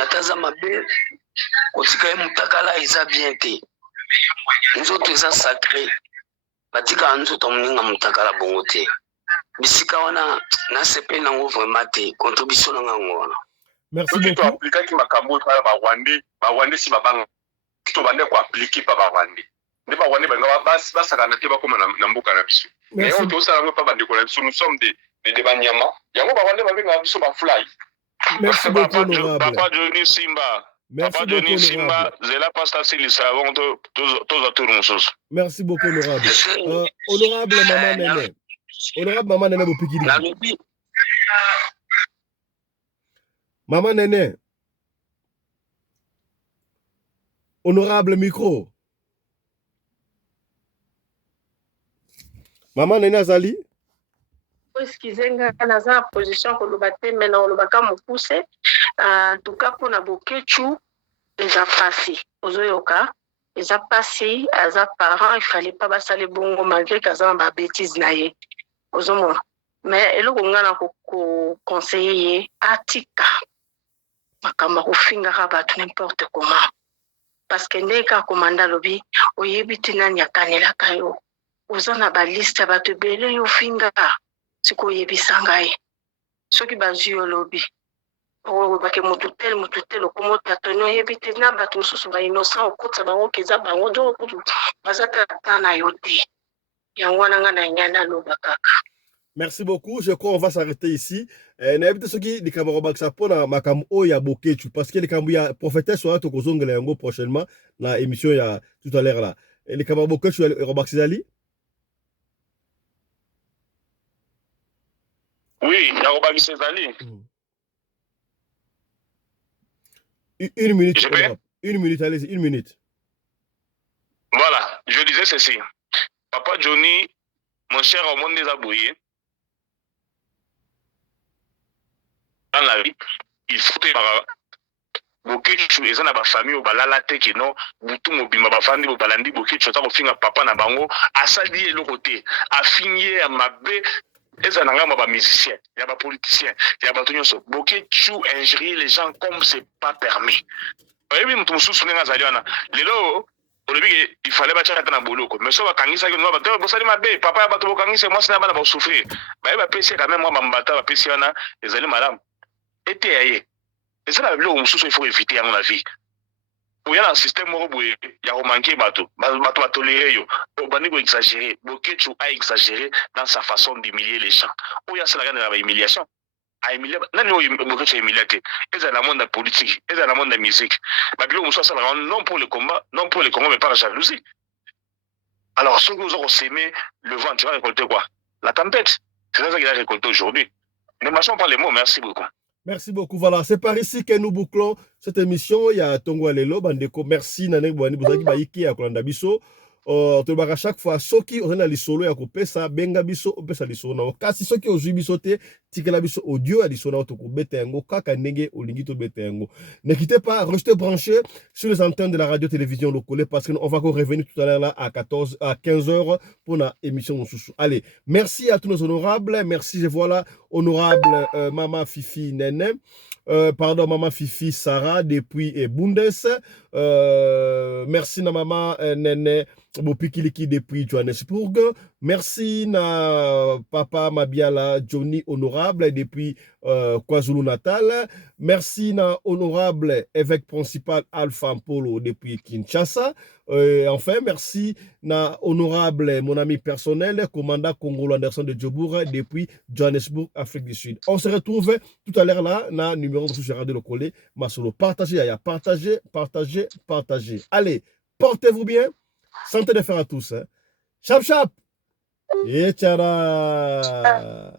ata aza mabe kotika ye mutakala eza bien te nzoto eza sacré batika nzoto moninga mutakala bongo te bisika wana nasepe nango vraiment te contribution nanga yango wana. Merci beaucoup. Appliquer ki makambo para ba Rwandais si babanga to bande ko appliquer pa ba Rwandais. Ne ba Rwandais banga basaka na te ba koma na mboka na biso. Mais on to sala ngo pa bande ko la biso nous sommes des banyama. Yango ba Rwandais ba benga biso ba fly. Merci beaucoup honorable. Papa Johnny Simba. Papa Johnny Simba, zela pasta silisa avant tous tour musoso. Merci beaucoup honorable. Honorable maman Nene. Honorable maman Nene Bopikidi. Maman Nene. Honorable micro. Maman Nena Zali. Excusez-moi, naza position pour le baptême, mais non, le baka me pousse. En tout cas, pour na bokechu, ils ont passé. Ozoyoka, ils ont passé, ils ont parents, il fallait pas passer les bons malgré qu'ils ont ma bêtise naïe. Ozomo. Mais le gongana ko conseiller atika. Makama ko finga rabat n'importe comment. Parce que ndeka komanda lobi, oyebiti na nyakanela kayo. Ozana ba liste ba te bele yo finga. Siko yebisa ngai soki bazwi yo lobi bake motu tel okomota toni oyebi te na bato mosusu bainocent okotisa bango keza bango nzo okutu baza tata na yo te yango wana nga na nyana loba kaka. Merci beaucoup. Je crois qu'on va s'arrêter ici. N'habite ce qui les camarades ça pour na makam o ya bokechu parce que les camarades prophétesse soit to kozongela yango prochainement na émission ya tout à l'heure là. Et les camarades bokechu Robaxizali. Oui, Yaroba Gisezali. Une minute. Une minute, allez-y, une minute. Voilà, je disais ceci. Papa Johnny, mon cher au monde des abouillés, dans la vie, il faut que bokechu eza na ba famille o balala te ke no butu mobima ba fandi bo balandi bokechu ta ko finga papa na bango asali eloko te afinye ya mabe eza na ngamba ba musicien ya ba politicien ya ba tonyoso bokechu injurier les gens comme c'est pas permis. Oyebi mutu mususu nenga zali wana lelo olobi il fallait ba chaka na boloko mais so ba kangisa ke no ba to bosali mabe papa ya bato bo kangisa moi sina bana ba souffrir ba pesi quand même moi ba mbata ba pesi wana ezali madame ete aye. Et c'est la vie où il faut éviter à la vie. Où il y a un système où il y a manqué bateau va tolérer yo. Au bani go exagérer, Bokechu a exagéré dans sa façon d'humilier les gens. Où il y a cela dans l'humiliation. A humilier, non Bokechu a humilié. Et c'est dans le monde de la politique, et c'est dans le monde de la musique. Babylone nous soit non pour le combat, mais par la jalousie. Alors ceux qui nous ont sémé le vent, tu vas récolter quoi? La tempête. C'est ça qu'il a récolté aujourd'hui. Ne marchons pas les mots, merci beaucoup. Merci beaucoup. Voilà, c'est par ici que nous bouclons cette émission. Il y a Tongo Alelo, Bandeko. Merci, Nanek Bouani Bouzaki Baiki, à Kolanda Biso. À chaque fois, Soki, on a l'isolo, et à Kopesa, Benga Biso, Opesa l'isolo. Kasi Soki, au Jubisote, Tikela Biso, audio, à l'isolo, Toko Betengo, Kaka Nege, au Lingito Betengo. Ne quittez pas, restez branchés sur les antennes de la radio-télévision locale parce qu'on va encore revenir tout à l'heure là à 15 heures pour la émission. Allez, merci à tous nos honorables. Merci, je vois là, honorable Maman Fifi Nene. Pardon, Maman Fifi Sarah depuis Bundes. Merci na Maman Nene Bopikiliki depuis Johannesburg. Merci na Papa Mabiala Johnny Honorable depuis KwaZulu Natal. Merci na Honorable évêque principal Alpha Mpolo depuis Kinshasa. Enfin, merci na Honorable mon ami personnel, commandant Congolo Anderson de Djobour depuis Johannesburg, Afrique du Sud. On se retrouve tout à l'heure là, na numéro de Gérard de Lokole, Masolo. Partagez, partagez. Allez, portez-vous bien. Santé de fer à tous. Chap chap. Et tchara.